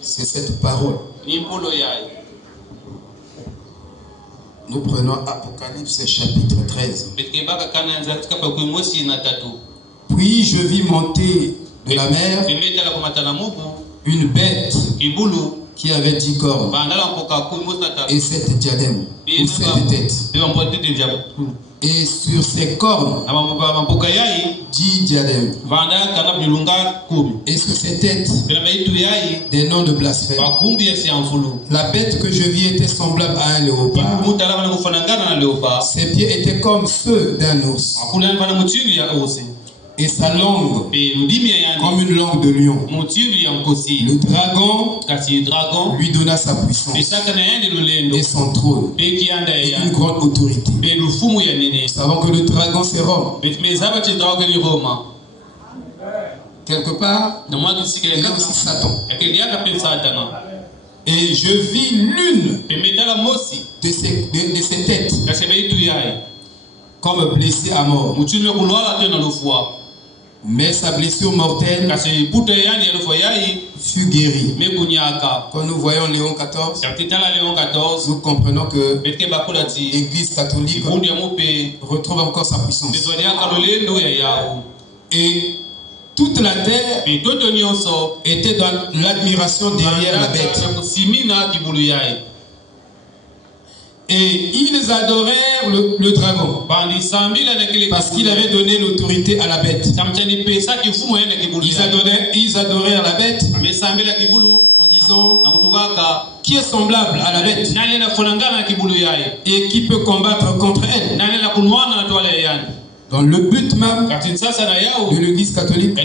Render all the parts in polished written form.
C'est cette parole. Nous prenons Apocalypse chapitre 13. Puis je vis monter de la mer une bête qui avait 10 cornes et 7 diadèmes ou 7 têtes. Et sur ses cornes 10 diadèmes. Et sur ses têtes des noms de blasphème. La bête que je vis était semblable à un léopard. Ses pieds étaient comme ceux d'un ours. Et sa langue comme une langue de lion. Le dragon lui donna sa puissance et son trône et une grande autorité. Nous savons que le dragon c'est Rome. Quelque part, il y a aussi Satan. Et je vis l'une de ses têtes comme blessée à mort. Mais sa blessure mortelle fut guérie. Quand nous voyons Léon XIV, nous comprenons que l'Église catholique retrouve encore sa puissance. Et toute la terre était dans l'admiration derrière la bête. Et ils adorèrent le dragon parce qu'il avait donné l'autorité à la bête. Ils adorèrent la bête en disant qui est semblable à la bête et qui peut combattre contre elle. Dans le but même de l'Église catholique,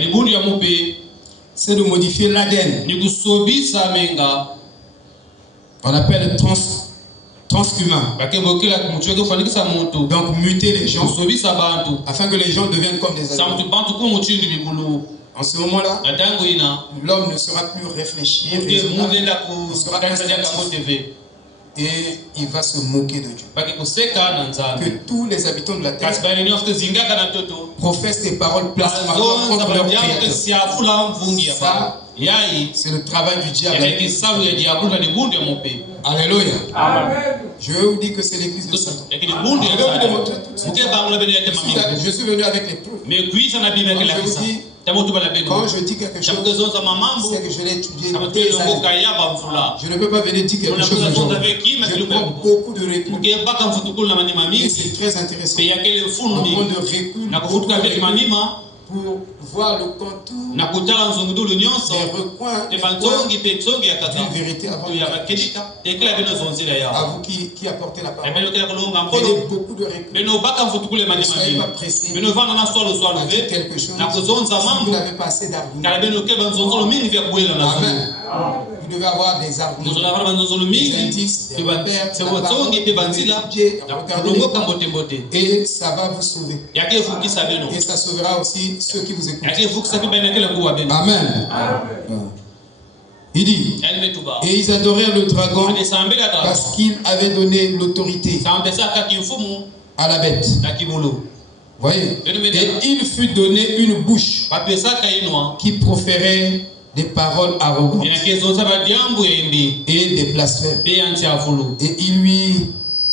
c'est de modifier l'ADN. On appelle transhumain. Donc muter les gens afin que les gens deviennent comme des animaux. En ce moment-là, l'homme ne sera plus réfléchi, et il va se moquer de Dieu. Que tous les habitants de la terre professent des paroles blasphématoires contre leur Créateur. Ça, c'est le travail du diable. Alléluia. Je vous dis que c'est l'église de Satan. Je suis venu avec les preuves. Quand je dis quelque chose, c'est que je l'ai étudié des années. Je ne peux pas venir dire quelque chose aujourd'hui. Je prends beaucoup de recul. Et c'est très intéressant. On prend de recul pour voir le contour des recoins d'une vérité avant de à vous qui apportez la parole. Prenez beaucoup de recul. Ne soyez pas pressés à dire quelque chose si vous n'avez pas assez d'arguments. Amen. Vous devez avoir des arguments, des indices, des repères, et ça va vous sauver. Et ça sauvera aussi ceux qui vous écoutent. Amen. Il dit, et ils adorèrent le dragon parce qu'il avait donné l'autorité à la bête. Voyez? Et il fut donné une bouche qui proférait des paroles arrogantes et des blasphèmes. Et il lui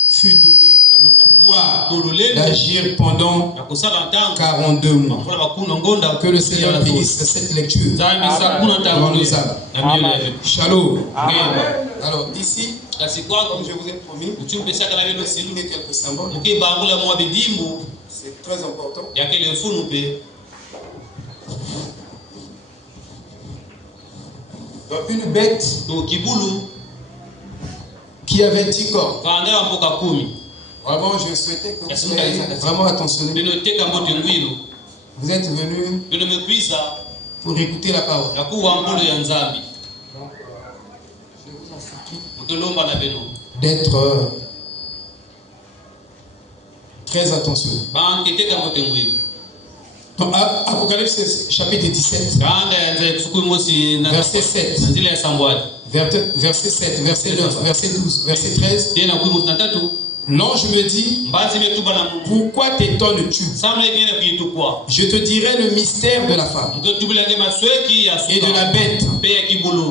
fut donné le pouvoir d'agir pendant 42 mois. Que le Seigneur bénisse cette lecture dans nos âmes. Shalom. Alors ici, comme je vous ai promis, je vais souligner quelques symboles. C'est très important. Donc une bête qui avait 10 corps. Vraiment, je souhaitais que vous soyez vraiment attentionnés. Vous êtes venus pour écouter la parole. Je vous en supplie d'être très attentionnés. Donc, Apocalypse chapitre 17, verset 7, verset 7, verset 9, verset 12, verset 13. L'ange me dit, pourquoi t'étonnes-tu? Je te dirai le mystère de la femme et de la bête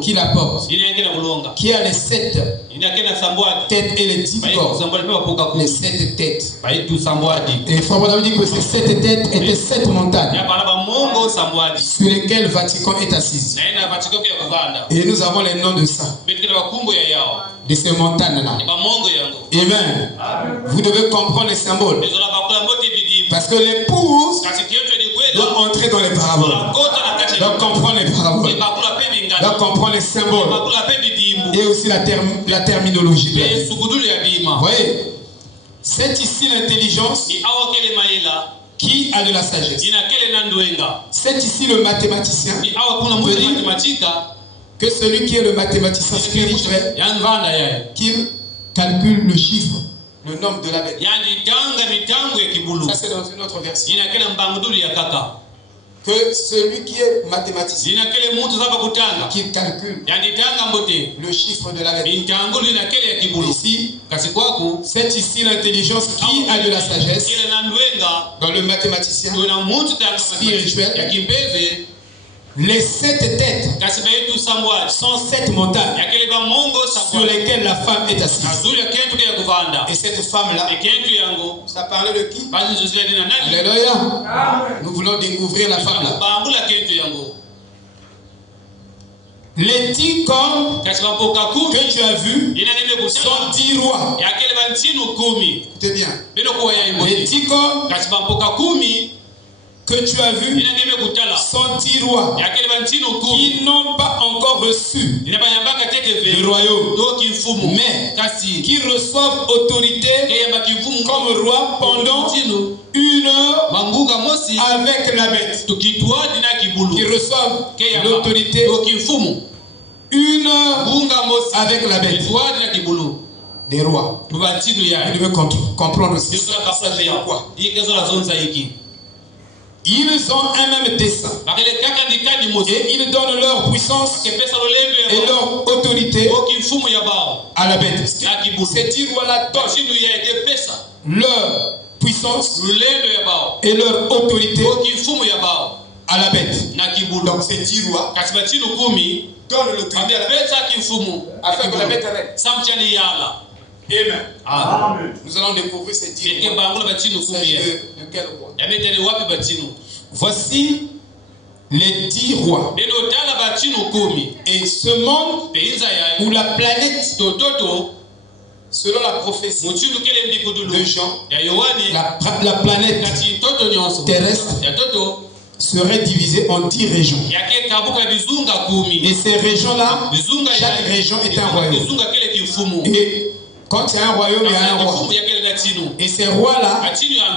qui la porte, qui a les 7 têtes et les 10 corps. Les 7 têtes. Et Frère Branham dit que ces 7 têtes étaient 7 montagnes sur lesquelles le Vatican est assis. Et nous avons les noms de ça, de ces montagnes-là. Amen. Vous devez comprendre les symboles. Parce que l'épouse doit entrer dans les paraboles, doit comprendre les paraboles, doit comprendre les symboles et aussi la terminologie. Vous voyez, c'est ici l'intelligence qui a de la sagesse. C'est ici le mathématicien que celui qui est le mathématicien spirituel, qu'il calcule le chiffre, le nombre de la bête. Ça c'est dans une autre version. Que celui qui est mathématicien, qui calcule le chiffre de la bête. Ici, c'est ici l'intelligence qui a de la sagesse. Dans le mathématicien spirituel, les 7 têtes sont 7 montagnes sur lesquelles la femme est assise. Et cette femme-là, ça parlait de qui? Alléluia. Nous voulons découvrir la femme-là. Les 10 corps que tu as vus sont 10 rois. Écoutez bien. Les 10 corps que tu as vu sont 10 rois qui n'ont pas encore reçu le royaume, mais qui reçoivent autorité comme roi pendant une heure avec la bête. Qui reçoivent l'autorité une heure avec la bête. Des rois. Vous devez comprendre aussi. Ils ont un même dessein. Et ils donnent leur puissance et leur autorité à la bête. Ces 10 rois-là donnent leur puissance et leur autorité à la bête. Donc ces 10 rois donnent l'autorité à la bête afin que la bête arrête. Amen. Nous allons découvrir ces 10 rois. De quel roi? Voici les 10 rois. Et ce monde ou la planète, selon la prophétie de Jean, la planète terrestre serait divisée en 10 régions. Et ces régions-là, chaque région est un royaume. Et quand il y a un royaume, il y a un roi. Et ces rois-là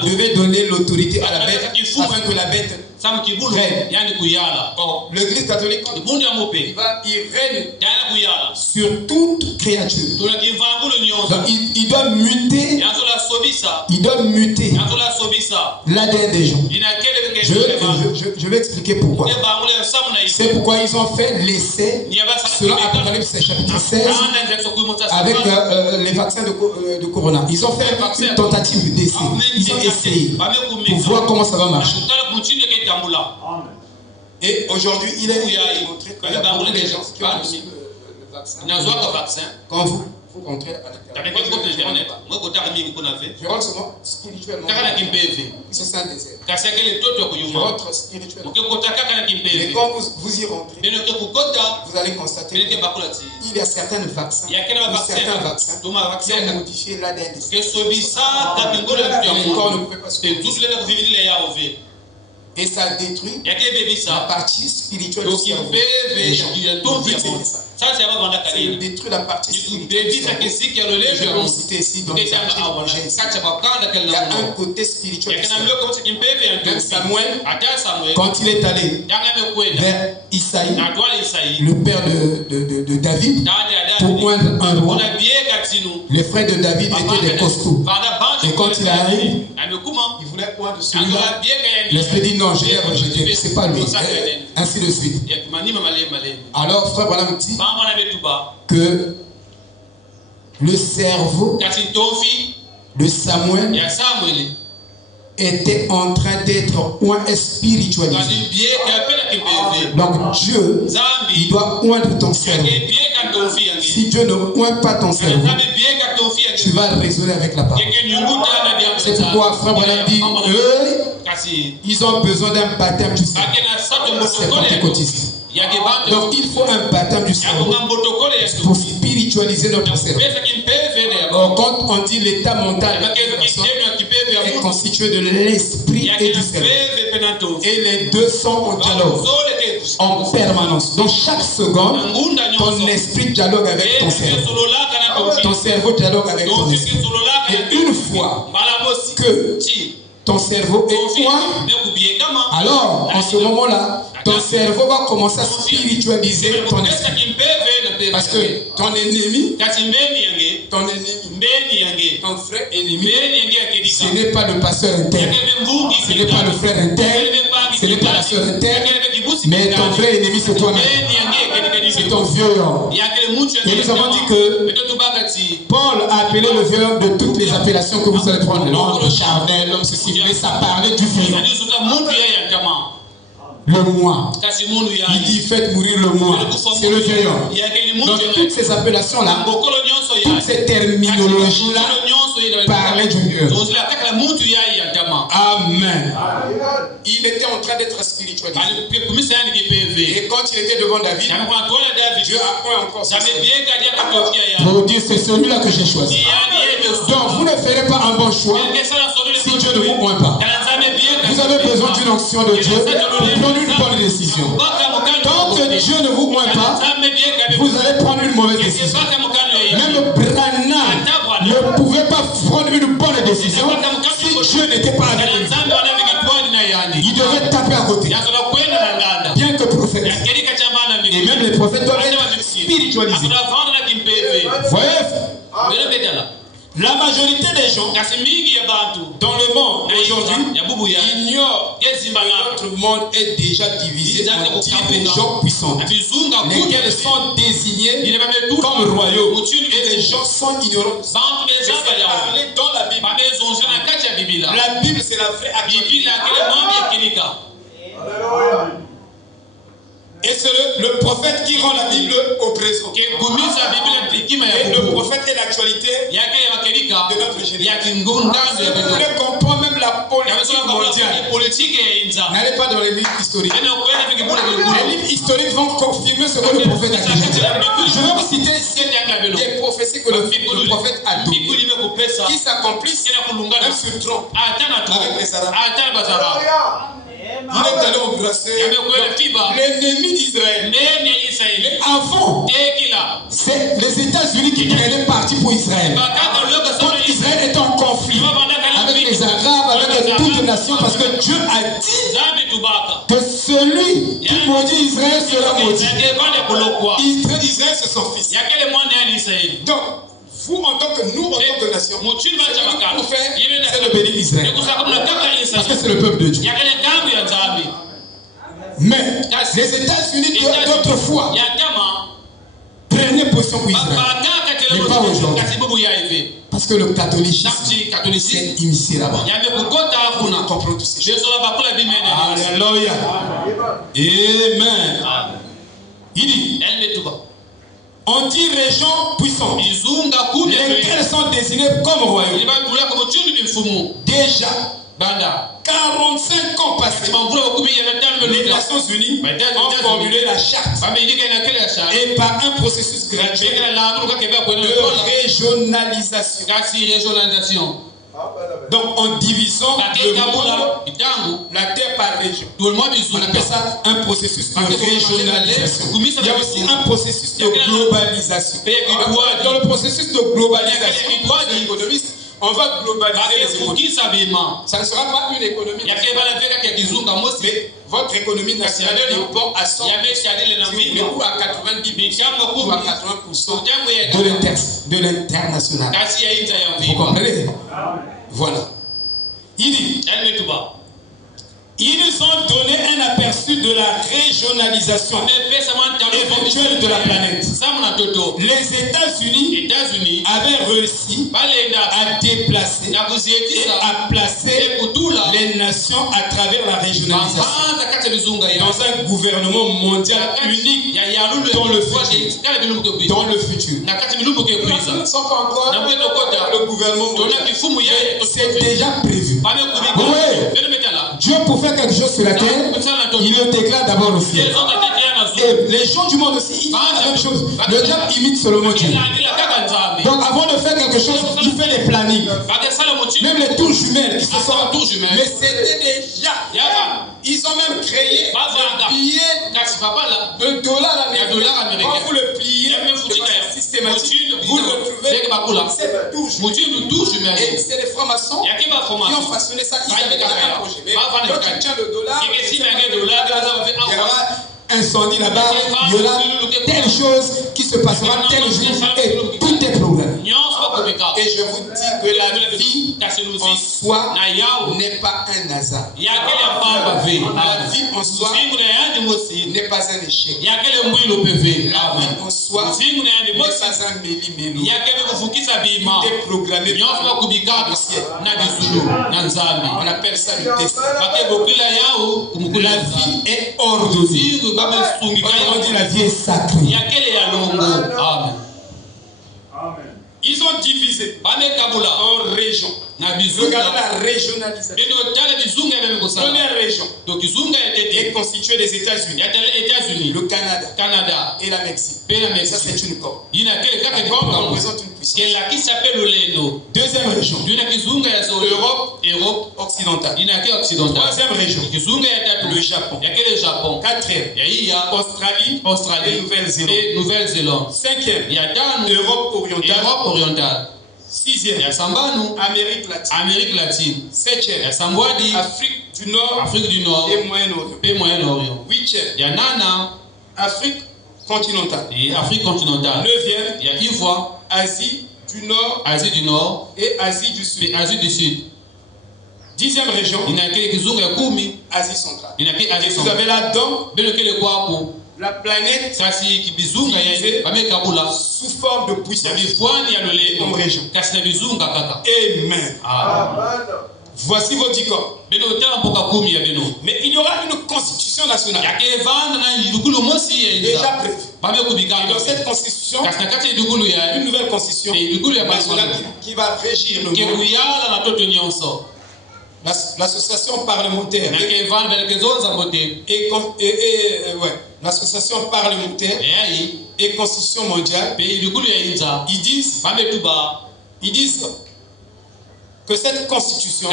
devaient donner l'autorité à la bête afin que la bête règne. Or, l'Église catholique, il règne sur toute créature. Donc, il doit muter l'ADN des gens. Je vais expliquer pourquoi. C'est pourquoi ils ont fait l'essai selon Apocalypse chapitre 16 avec les vaccins de Corona. Ils ont fait une tentative d'essai. Ils ont essayé pour voir comment ça va marcher. Et aujourd'hui, il est montré qu'il y a beaucoup de gens qui ont reçu le vaccin. Quand vous rentrez à l'intérieur, je rentre seulement spirituellement. C'est un désert. Je rentre spirituellement. Et quand vous y rentrez, vous allez constater qu'il y a certains vaccins qui ont modifié l'ADN. Les corps ne pouvaient pas se modifier. Et ça détruit la partie spirituelle du cerveau. Ça détruit la partie spirituelle du cerveau. Je vais vous citer ici dans les archives. Il y a un côté spirituel du cerveau. Même Samuel, quand il est allé vers Isaïe, le père de David, pour oindre un roi, les frères de David étaient des costauds. Et quand il arrive, il voulait oindre celui-là. L'esprit dit non, je l'ai rejeté, c'est pas lui. Ainsi de suite. Alors, frère Branham dit que le cerveau de Samuel était en train d'être spiritualisé. Donc Dieu, il doit oindre ton cerveau. Si Dieu ne oint pas ton cerveau, tu vas raisonner avec la parole. C'est pourquoi Frère Branham dit, eux, ils ont besoin d'un baptême du cerveau. C'est pentecôtiste. Donc il faut un baptême du cerveau pour spiritualiser notre cerveau. Quand on dit l'état mental est constitué de l'esprit et du cerveau, et les deux sont en dialogue en permanence. Donc chaque seconde, ton esprit dialogue avec ton cerveau, ton cerveau dialogue avec ton esprit. Et une fois que ton cerveau est point, alors en ce moment-là, ton cerveau va commencer à spiritualiser ton esprit. Parce que ton ennemi, ton frère ennemi, ce n'est pas le pasteur interne, ce n'est pas le frère interne, ce n'est pas la soeur interne, mais ton frère ennemi c'est toi-même. C'est ton vieux homme. Et nous avons dit que Paul a appelé le vieux homme de toutes les appellations que vous allez prendre. L'homme charnel, l'homme ceci, mais ça parlait du vieux homme. Le moi. Il dit faites mourir le moi. C'est le vieux homme. Donc toutes ces appellations-là, toutes ces terminologies-là parlaient du vieux homme. Amen. Il était en train d'être spiritualisé. Et quand il était devant David, Dieu a encore ça. Pour dire c'est celui-là que j'ai choisi. Donc vous ne ferez pas un bon choix si Dieu ne vous oint pas. Vous avez besoin d'une onction de Dieu pour prendre une bonne décision. Tant que Dieu ne vous oint pas, vous allez prendre une mauvaise décision. Même Branham ne pouvait pas prendre une bonne décision si Dieu n'était pas avec lui. Il devait taper à côté. Bien que prophète. Et même les prophètes doivent être spiritualisés. Voyez? La majorité des gens dans le monde aujourd'hui ignorent que notre monde est déjà divisé en types de gens puissants, lesquels sont désignés comme royaumes, et les gens sont ignorants. C'est parlé dans la Bible. La Bible, c'est la vraie actualité. Et c'est le prophète qui rend la Bible au présent. Et le prophète est l'actualité de notre génération. Vous voulez comprendre même la politique mondiale. N'allez pas dans les livres historiques. Les livres historiques vont confirmer ce que le prophète a déjà dit. Je vais vous citer des prophéties que le prophète a données qui s'accomplissent même sur Trump avec les Arabes. Il est allé embrasser l'ennemi d'Israël. Mais avant, c'est les États-Unis qui prenaient parti pour Israël. Quand Israël était en conflit avec les Arabes, avec toutes les nations, parce que Dieu a dit que celui qui maudit Israël sera maudit. Israël, c'est son fils. Donc, vous, en tant que nous, en tant que nation, ce que nous faire, c'est de bénir Israël. Parce que c'est le peuple de Dieu. Mais les États-Unis d'autrefois prenaient position pour Israël. Mais pas aujourd'hui. Parce que le catholicisme, c'est immisérable. On a compris tout ça. Alléluia. Amen. Il dit, on dit régions puissantes, lesquelles sont désignées comme royaumes. Déjà, 45 ans passés, les Nations Unies ont formulé la charte. Et par un processus graduel de régionalisation. Donc en divisant la terre par région. On appelle ça un processus de régionalisation. Il y a aussi un processus de globalisation. Dans le processus de globalisation, les économistes, on va globaliser les économies. Ça ne sera pas une économie nationale. Mais votre économie nationale dépend à 100 ou à 90% ou à 80% de l'international. Vous comprenez? Voilà. Il dit, ils ont donné un aperçu de la régionalisation éventuelle de la planète. Les États-Unis avaient réussi à déplacer et a placé les nations à travers la régionalisation dans un gouvernement mondial unique dans le futur. Dans le futur. Sans encore le gouvernement mondial. C'est déjà prévu. Oui. Dieu pour faire quelque chose sur la terre, il le déclare d'abord au ciel. Et les gens du monde aussi, ils font la même chose. Le diable imite seulement Dieu. Donc avant de faire quelque chose, il fait les plannings. Même les tours jumelles qui se sont. Mais c'était déjà. Ils ont même créé un billet de dollars américains. Quand vous le pliez de façon systématique, vous le retrouvez. C'est tour jumelle. Et c'est les francs-maçons qui ont façonné ça. Ils avaient déjà un projet. Mais quand tu tiens le dollar, il y aura incendie là-bas, il y aura telle chose qui se passera tel jour et tout est programmé. Et je vous dis que la vie en soi n'est pas un hasard. La vie en soi n'est pas un échec. La vie en soi n'est pas un méli-mélo. Tout est programmé par le ciel. On appelle ça le destin. La vie est ordonnée. On dit la vie est sacrée. Amen. Ils ont divisé en régions. Regardez la régionalisation. Première région est constituée des États-Unis, le Canada et la Mexique. Ça, c'est une corde. La corde représente une puissance. Deuxième région, Europe occidentale. Troisième région, le Japon. Quatrième, Australie et Nouvelle-Zélande. Cinquième, Europe orientale. Sixième, Amérique latine. Septième, Afrique du Nord et Moyen-Orient. Huitième, Afrique continentale. Neuvième, Asie du Nord et Asie du Sud. Dixième région, Asie centrale. Et vous avez là-dedans la planète divisée sous forme de puissance en région. Amen. Voici vos 10 corps. Mais il y aura une constitution nationale déjà prévue. Et dans cette constitution, il y a une nouvelle constitution nationale qui va régir le monde. L'association parlementaire l'association parlementaire et constitution mondiale, ils disent que cette constitution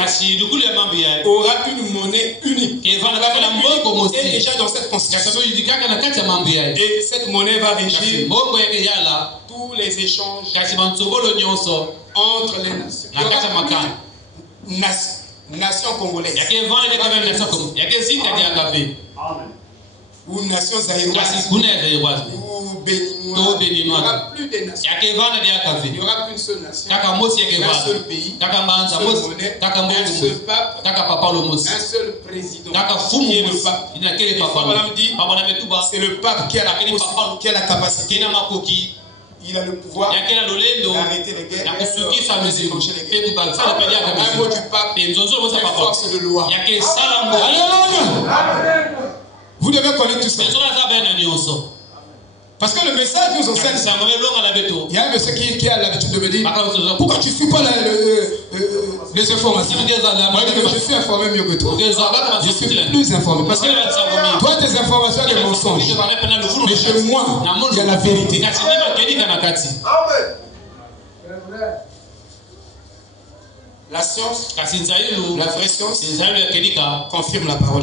aura une monnaie unique. Et déjà dans cette constitution, et cette monnaie va régir tous les échanges entre les nations. Nation congolaise ou nation zaïroise ou béninoise. Il n'y aura plus de nations. Il n'y aura qu'une seule nation, un seul pays, une seule monnaie, un seul pape, un seul président qui est le pape. Et Madame dit, c'est le pape qui a la capacité. Il a le pouvoir d'arrêter les guerres, d'échanger les guerres. Un mot du pape, une force de loi. Alléluia. Vous devez connaître tout ça. Parce que le message nous enseigne. Il y a un monsieur qui a l'habitude de me dire, pourquoi tu ne suis pas les informations? Je suis informé mieux que toi. Je suis plus informé. Parce que toi, tes informations, des mensonges. Mais chez moi, il y a la vérité. La science, la vraie science, confirme la parole.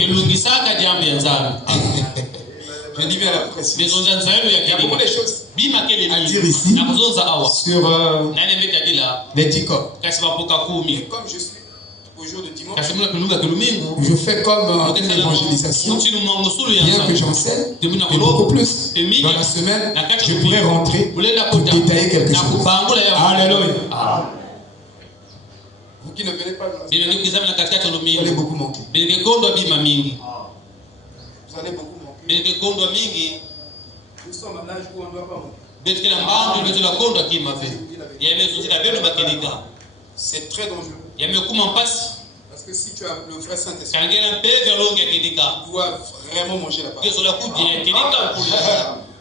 Je dis bien la précision. Il y a beaucoup de choses à dire ici sur les 10 corps. Et comme je suis au jour de dimanche, je fais comme une évangélisation, bien que j'enseigne, et beaucoup plus. Dans la semaine, je pourrais rentrer pour détailler quelque chose. Alléluia. Vous qui ne venez pas de la semaine, vous allez beaucoup manquer. Vous allez beaucoup. Nous sommes à l'âge où on ne doit pas manquer. C'est très dangereux. Parce que si tu as le vrai Saint-Esprit, tu dois vraiment manger la parole.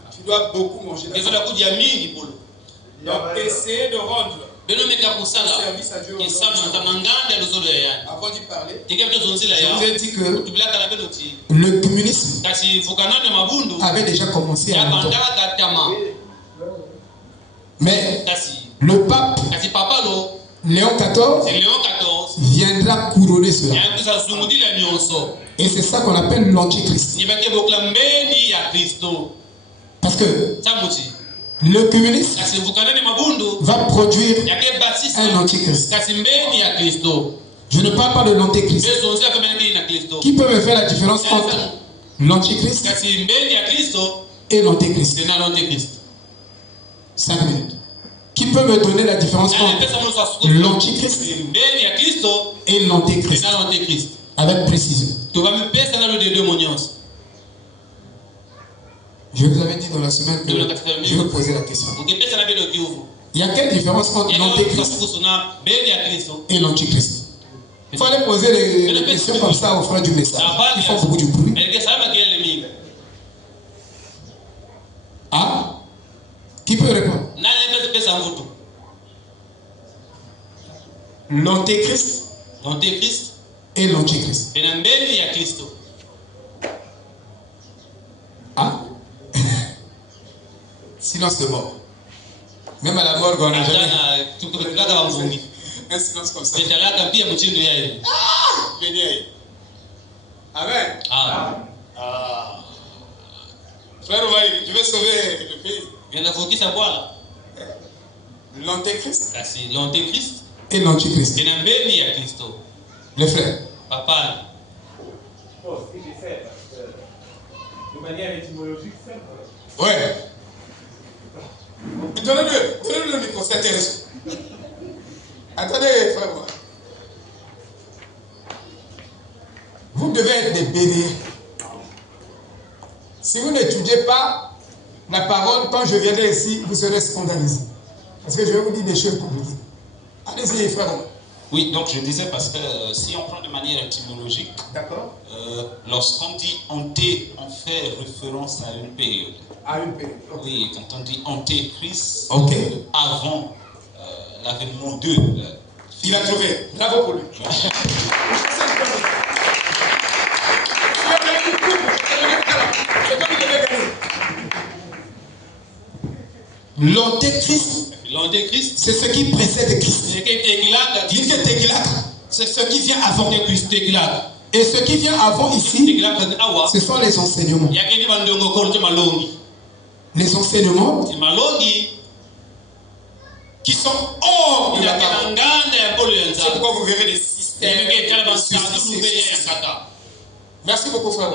Tu dois beaucoup manger la parole. Donc, essayer de rendre le service à Dieu avant d'y parler. Je vous ai dit que le communisme avait déjà commencé à longtemps. Mais le pape Léon XIV viendra couronner cela. Et c'est ça qu'on appelle l'antichrist. Parce que le communisme va produire un antichrist. Je ne parle pas de l'antéchrist. Qui peut me faire la différence entre l'antichrist et l'antéchrist? 5 minutes. Qui peut me donner la différence entre l'antichrist et l'antéchrist? Avec précision. Je vous avais dit dans la semaine que je vais poser la question. Il y a quelle différence entre l'antéchrist et l'antichrist? Il faut aller poser les questions comme ça aux frères du message. Ils font beaucoup du bruit. Ah? Qui peut répondre? L'antéchrist et l'antichrist. Ah? Silence de mort. Même à la mort, on n'a jamais un silence comme ça. Amen. Frère Omari, je vais sauver le pays. L'antéchrist et l'antichrist. Les frères. Papa. Oh, ce que je sais, parce que de manière étymologique, c'est vrai. Ouais. Donnez-le le micro, c'est intéressant. Attendez, frère. Vous devez être des béliers. Si vous n'étudiez pas la parole, quand je viendrai ici, vous serez scandalisés. Parce que je vais vous dire des choses compliquées. Allez-y, frère. Oui, donc je disais parce que si on prend de manière étymologique, lorsqu'on dit hanté, on fait référence à une période. À une période. Okay. Oui, quand on dit antéchrist, avant l'avènement d'eux. Il a trouvé. Bravo pour lui. L'antéchrist, c'est ce qui précède Christ. C'est ce qui vient avant. Et ce qui vient avant ici, ce sont les enseignements. Les enseignements qui sont hors de la parole. C'est pourquoi vous verrez des systèmes. Merci beaucoup, frère.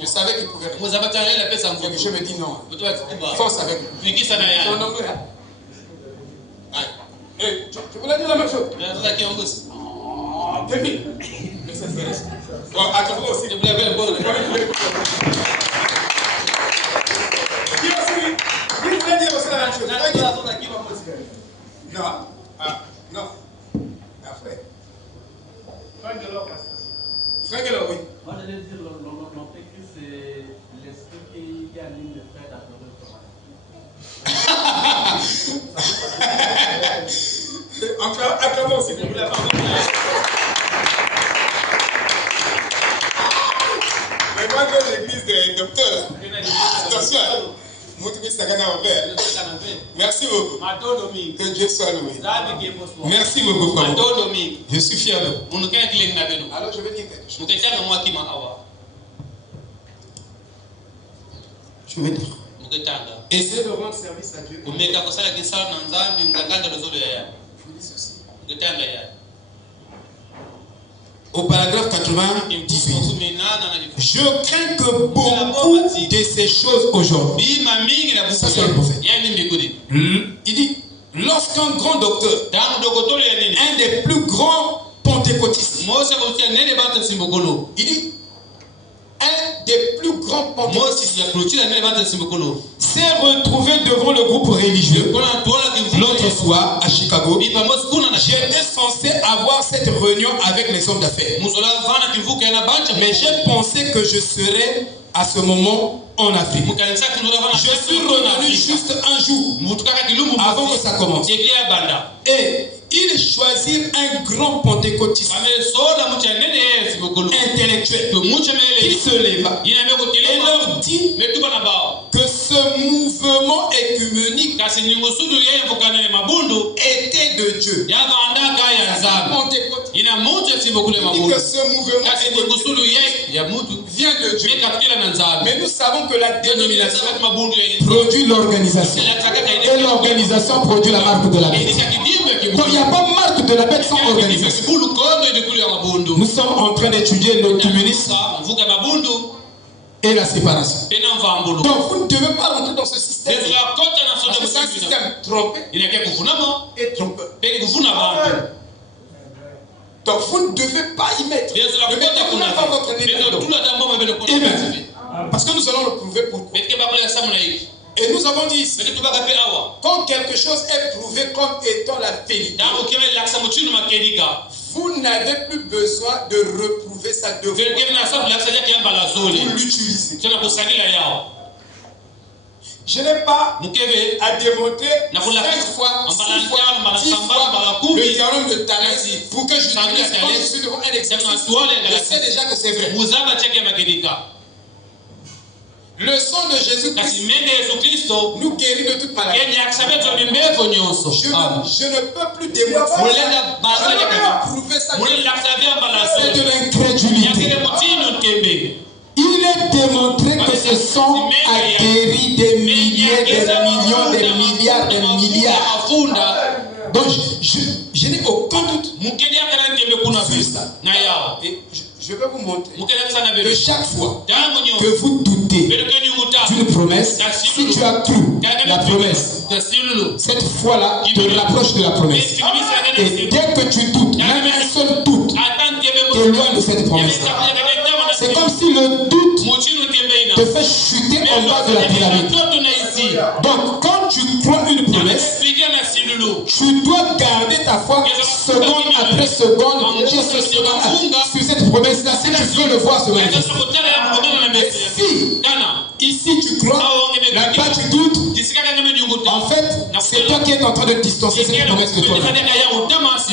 Je savais qu'il pouvait répondre. Je me dis non. Force avec lui. C'est en anglais. Tu voulais dire la même chose? Demi. Attends-moi aussi. Qui voulait dire aussi la même chose? Non. Non. Après. Franck Gelor, oui. Moi, j'allais dire l'antéchrist, c'est l'esprit qui anime les frères d'adorer le Acclamons aussi. Mais moi, dans l'église des docteurs. Attention. Merci beaucoup. Que Dieu soit loué. Merci beaucoup, frère. Je suis fier de vous. Alors, je vais dire quelque chose. Je vais dire. Essayez de rendre service à Dieu. Je vous dis ceci. Au paragraphe 98, je crains que beaucoup de ces choses aujourd'hui, ça c'est le prophète, il dit, lorsqu'un grand docteur, un des plus grands pentecôtistes, il dit, un des plus grands pentecôtistes s'est retrouvé devant le groupe religieux l'autre soir à Chicago J'étais censé avoir cette réunion avec les hommes d'affaires. Mais j'ai pensé que je serais à ce moment en Afrique. Je suis revenu juste un jour avant que ça commence. Et ils choisirent un grand pentecôtiste intellectuel qui se leva et leur dit que ce mouvement écuménique était de Dieu. Il dit que ce mouvement vient de Dieu. Mais nous savons que la dénomination produit l'organisation. Et l'organisation produit la marque de la bête. Donc il n'y a pas marque de la bête sans organisation. Nous sommes en train d'étudier l'œcuménisme et la séparation. Donc vous ne devez pas rentrer dans ce système. Parce que c'est un système trompé et trompeur. Donc vous ne devez pas y mettre. Ne mettez pas votre nez dedans. Amen. Parce que nous allons le prouver pourquoi. Et nous avons dit ici, quand quelque chose est prouvé comme étant la vérité, vous n'avez plus besoin de reprouver ça deux fois pour l'utiliser. Je n'ai pas à démontrer 5 fois, 6 fois, 10 fois le théorème de Thalès pour que je dise quand je suis devant un exercice. Je sais déjà que c'est vrai. Le sang de Jésus-Christ nous guérit de toute maladie. Je ne peux plus démontrer ça. Je ne peux plus prouver ça. C'est de l'incrédulité. Il est démontré que ce sang a guéri des milliers, des millions, des milliards, des milliards. Donc je n'ai aucun doute sur ça. Et je vais vous montrer que chaque fois que vous doutez d'une promesse, si tu as cru la promesse, cette fois-là te rapproche de la promesse. Et dès que tu doutes, même un seul doute t'éloigne de cette promesse. C'est comme si le doute te fait chuter en bas de la pyramide. Donc quand tu crois une promesse, tu dois garder ta foi seconde après seconde sur cette promesse-là si tu veux le voir se manifester. Si ici tu crois, là-bas tu doutes, en fait c'est toi qui es en train de distancer cette promesse de toi.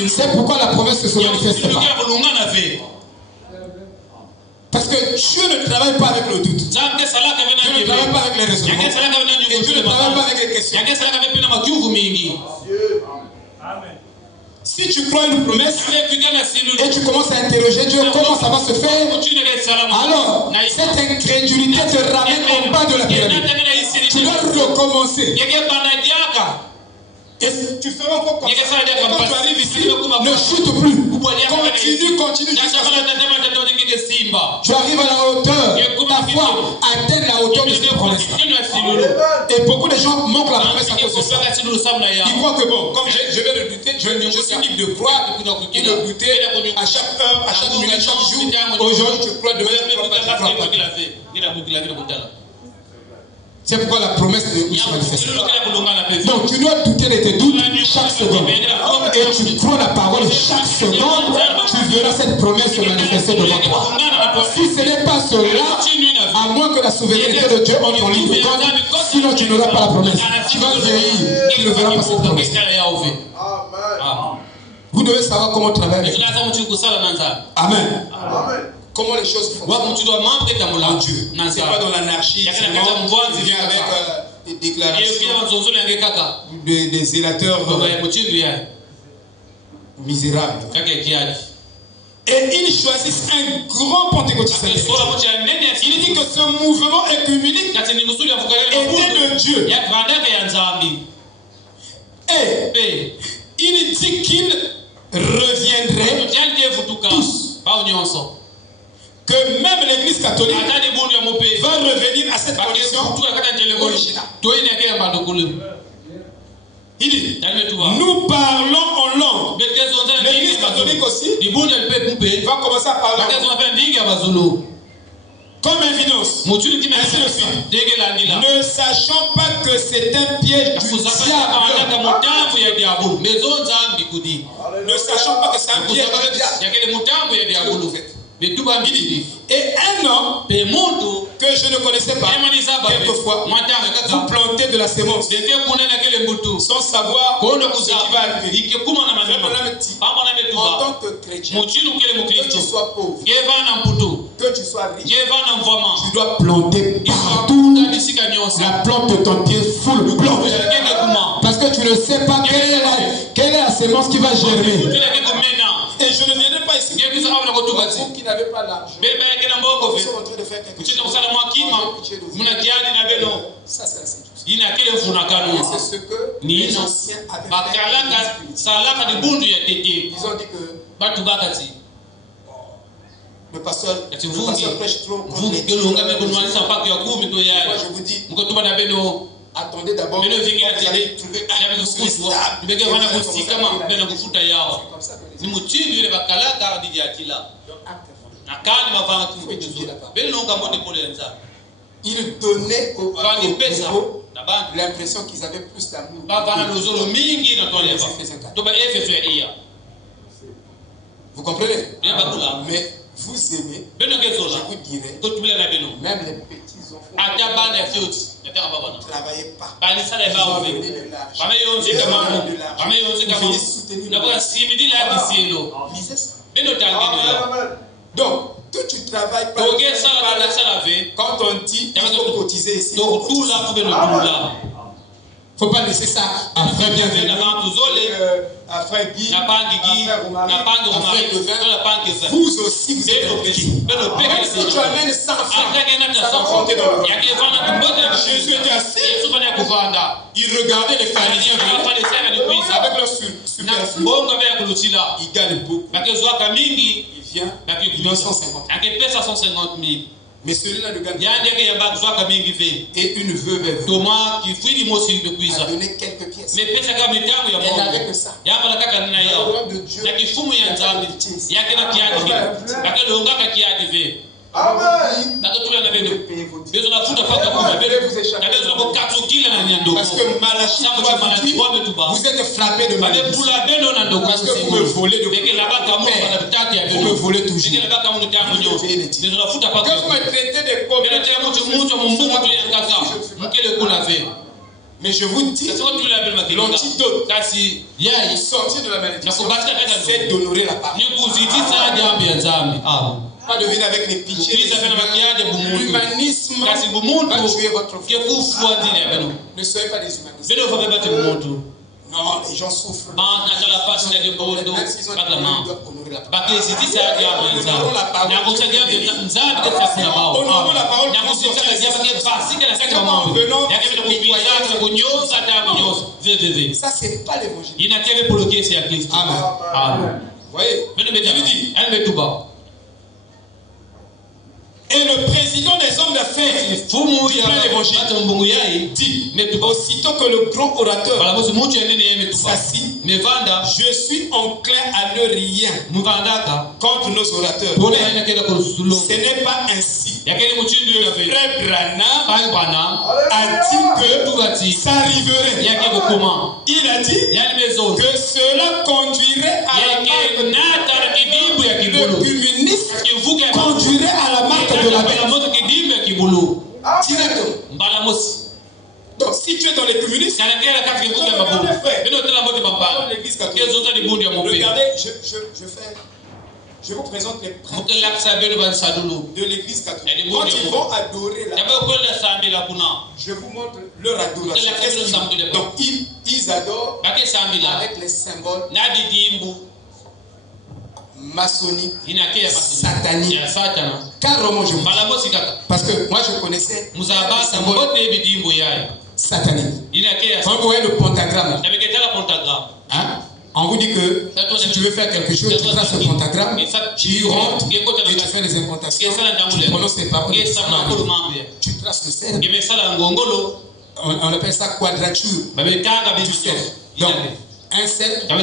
C'est pourquoi la promesse ne se manifeste pas. Parce que Dieu ne travaille pas avec le doute. Dieu ne travaille pas avec les raisonnements. Et Dieu ne travaille pas avec les questions. Si tu crois une promesse et tu commences à interroger Dieu, comment ça va se faire? Alors, cette incrédulité te ramène en bas de la pyramide. Tu dois recommencer. Et tu feras encore comme ça. Quand tu arrives ici, ne chute plus. Continue. Tu arrives à la hauteur. Ta foi atteint la hauteur de cette promesse. Et beaucoup de gens manquent la promesse à cause de ça. Ils croient que bon, comme je vais le douter, je suis libre de croire et de douter à chaque heure, à chaque minute, chaque jour. Aujourd'hui, tu crois, demain, tu crois pas. C'est pourquoi la promesse ne se manifeste pas. Donc tu dois douter de tes doutes chaque seconde. Et tu crois la parole chaque seconde, tu verras cette promesse se manifester devant toi. Si ce n'est pas cela, à moins que la souveraineté de Dieu entre en ligne de compte, sinon tu n'auras pas la promesse. Tu vas vieillir, tu ne verras pas cette promesse. Vous devez savoir comment travailler. Amen. Comment les choses fonctionnent en Dieu. Ce n'est pas dans l'anarchie, c'est vient avec des déclarations des zélateurs misérables. Et ils choisissent un grand pentecôtiste. Il dit que ce mouvement écuménique était de Dieu. Et il dit qu'il reviendrait tous. Que même l'église catholique va revenir à cette condition originale. Il dit, nous parlons en langue. L'église catholique aussi va commencer à parler. comme évidence. Ainsi de suite. Ne sachant pas que c'est un piège du diable. Ne sachant pas que c'est un piège du diable. Et un homme que je ne connaissais pas, quelquefois, vous plantez de la sémence sans savoir ce qui va arriver. En tant que chrétien, que tu sois pauvre, que tu sois riche, tu dois planter partout la plante de ton pied full plante. Parce que tu ne sais pas quelle est la sémence qui va germer. Et je ne viendrai pas ici pour qui n'avez pas l'argent. Nous sommes en train de faire quelque chose. Ça, c'est assez juste. C'est ce que les anciens avaient fait. Ils ont dit que le pasteur prêche trop contre les dieux. Moi, je vous dis, attendez d'abord. Vous allez trouver un stable. C'est comme ça que les il donnait aux nouveaux l'impression qu'ils avaient plus d'amour. Vous comprenez? Mais vous aimez, je vous dirais, même les petits enfants ne travaillez pas. Donc, que tu travailles pas, quand on dit qu'il faut cotiser ici, il ne faut pas laisser ça à frère Bienvenu, à frère Guy, à frère Romari, à frère Devin. Vous aussi, vous êtes obligés. Même si tu amènes 100 francs, ça va compter dans le Jésus était assis. Il regardait les pharisiens avec leur superflu. Il gagne beaucoup. Il vient, il donne 150 000. Mais celui-là ne gagne pas. Et une veuve est venue. A donné quelques pièces. Elle n'avait que ça. La loi de Dieu. Amen. Parce que Malachie vous êtes frappé de malédiction. Parce que vous me volez de père. Vous me volez toujours. Que vous me traitez de pauvre. Mais je vous dis, l'antidote, sortir de la malédiction, c'est d'honorer la parole. Pas de venir avec les pitiés. L'humanisme va tuer votre foi. Ne soyez pas des humanistes. Non, les gens souffrent. Même s'ils ont des problèmes, ils doivent honorer la parole. Honorons la parole. Honorons la parole. Ça, c'est pas l'évangile. Amen. Vous voyez, il dit. Et le président des hommes d'affaires du plein évangile dit, aussitôt que le grand orateur s'assit, je suis enclin à ne rien contre nos orateurs. Ce n'est pas ainsi. Le frère Branham a dit que ça arriverait. Il a dit que cela conduirait à la marque. Le communiste conduirait à la marque de la bête. Directement. Donc si tu es dans les communistes, regardez, je vous présente les prêtres de l'église catholique. Quand ils vont adorer la je vous montre leur adoration. Donc ils adorent avec les symboles maçonnique, satanique. Carrément, je vous dis. Parce que moi, je connaissais les symboles sataniques. Quand vous voyez le pentagramme, hein, on vous dit que si tu veux faire quelque chose, tu traces le pentagramme, tu rentres et tu fais les incantations, tu prononces les paroles, tu traces le cercle. On appelle ça quadrature du cercle. Donc, un cercle qui a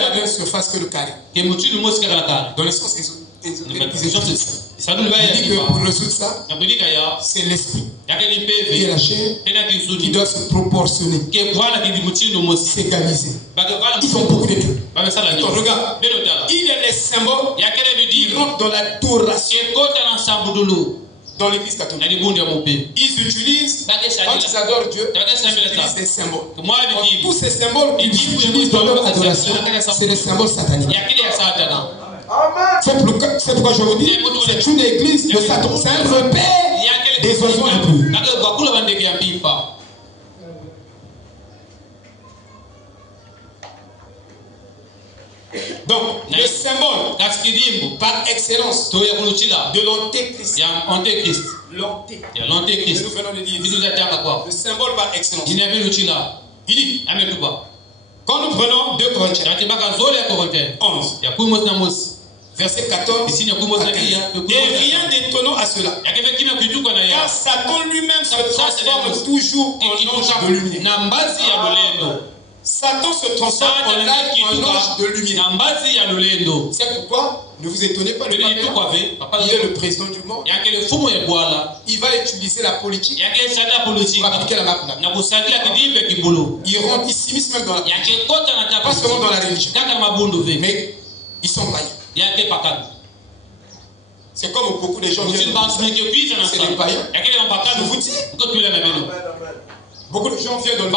la même surface que le carré. Dans le sens Il dit que pour résoudre ça, c'est l'esprit et la chair qui doivent se proportionner, s'égaliser. Ils font beaucoup de trucs. Regarde, il y a les symboles qui rentrent dans l'adoration. Dans l'église catholique, ils utilisent, quand ils adorent Dieu, ils utilisent des symboles. Tous ces symboles qu'ils utilisent dans leur adoration, c'est des symboles sataniques. C'est pourquoi je vous dis, c'est une église de Satan. C'est un repère des oiseaux impurs. Donc, le symbole par excellence de l'antéchrist. L'antéchrist. Nous venons de dire. Le symbole par excellence. Il dit, quand nous prenons 2 Corinthiens 11, verset 14 à 15. Et rien d'étonnant à cela. Car Satan lui-même se transforme toujours en ange de lumière. Satan se transforme en ange de lumière. C'est pourquoi ne vous étonnez pas, il est le président du monde. Il va utiliser la politique pour appliquer la marque. Il rentre, il s'immisce même dans la politique. Pas seulement dans la religion. Mais ils sont païens. C'est comme beaucoup de gens viennent c'est des païens. Je vous dis. Beaucoup de gens viennent dans le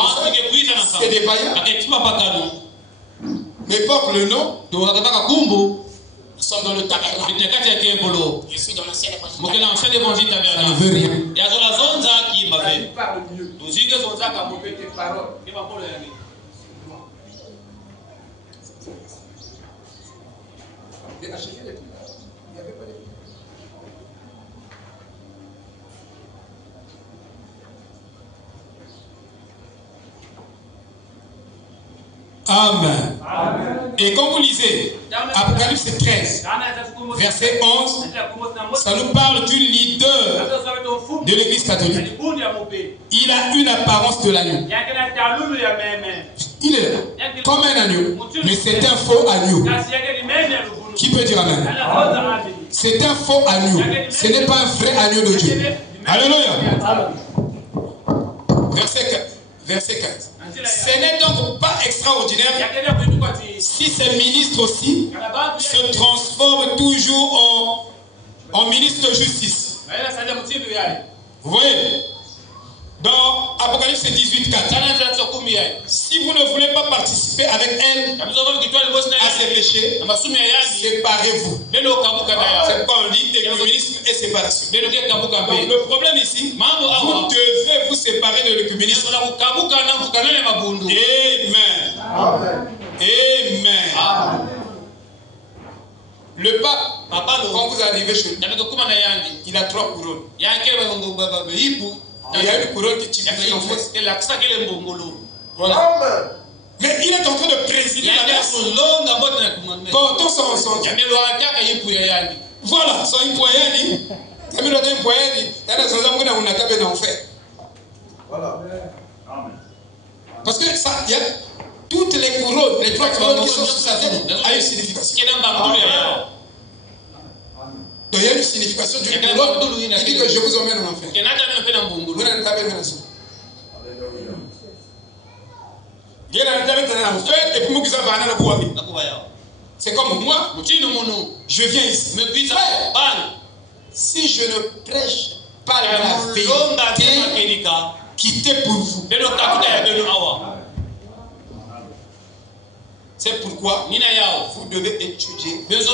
c'est des païens. Mais porte le nom. Nous sommes dans le tabernacle. Je suis dans l'ancien évangile. Ça ne veut rien. Amen. Amen. Et quand vous lisez Apocalypse 13, verset 11, ça nous parle du leader de l'église catholique. Il a une apparence de l'agneau. Il est là, comme un agneau, mais c'est un faux agneau. Qui peut dire amen? C'est un faux agneau. Ce n'est pas un vrai agneau de Dieu. Alléluia. Verset 15. Ce n'est donc pas extraordinaire si ces ministres aussi se transforment toujours en ministres de justice. Vous voyez? Dans Apocalypse 18, 4. Si vous ne voulez pas participer avec elle à ses péchés, séparez-vous. C'est quoi on dit écuménisme et séparation. Donc, le problème ici, vous devez vous séparer de l'écuménisme. Amen. Amen. Le pape, quand vous arrivez chez lui, il a 3 couronnes. Et il y a une couronne qui tire en fait. Voilà. Mais il est en train de présider la messe. Portons son voilà, son impoyani. Parce que ça, il y a toutes les couronnes, les 3 couronnes qui sont sur sa tête, a une signification. Donc il y a une signification du couronne qui dit que je vous emmène en enfer. C'est comme moi, je viens ici. Frère, si je ne prêche pas la vérité, quittez pour vous. C'est pourquoi vous devez étudier les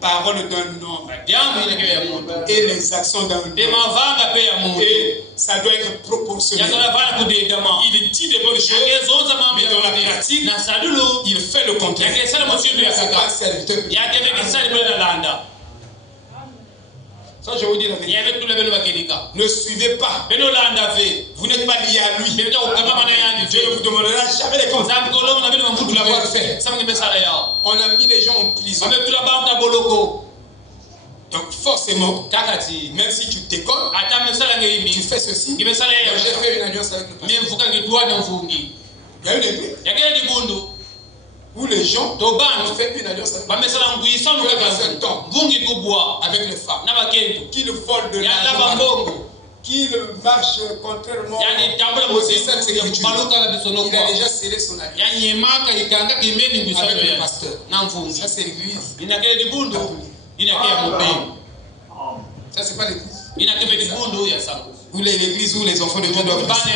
paroles d'un homme et les actions d'un homme. Et ça doit être proportionnel. Il dit des bonnes choses, mais dans la pratique, il fait le contraire. C'est pas un serviteur. Ça, je vous dis la vérité. Ne suivez pas. Vous n'êtes pas lié à lui. Dieu ne vous demandera jamais des comptes pour l'avoir fait. On a mis les gens en prison. Donc forcément, même si tu déconnes, tu fais ceci. J'ai fait une alliance avec le pasteur. Il y a une épée. où les gens ont fait une alliance avec les femmes, qu'ils volent de l'argent, qu'ils marchent contrairement aux Saintes Écritures. Il a déjà scellé son alliance avec le pasteur. Ça, c'est l'église. Ça, c'est pas l'église. Où l'église où les enfants de Dieu doivent rester.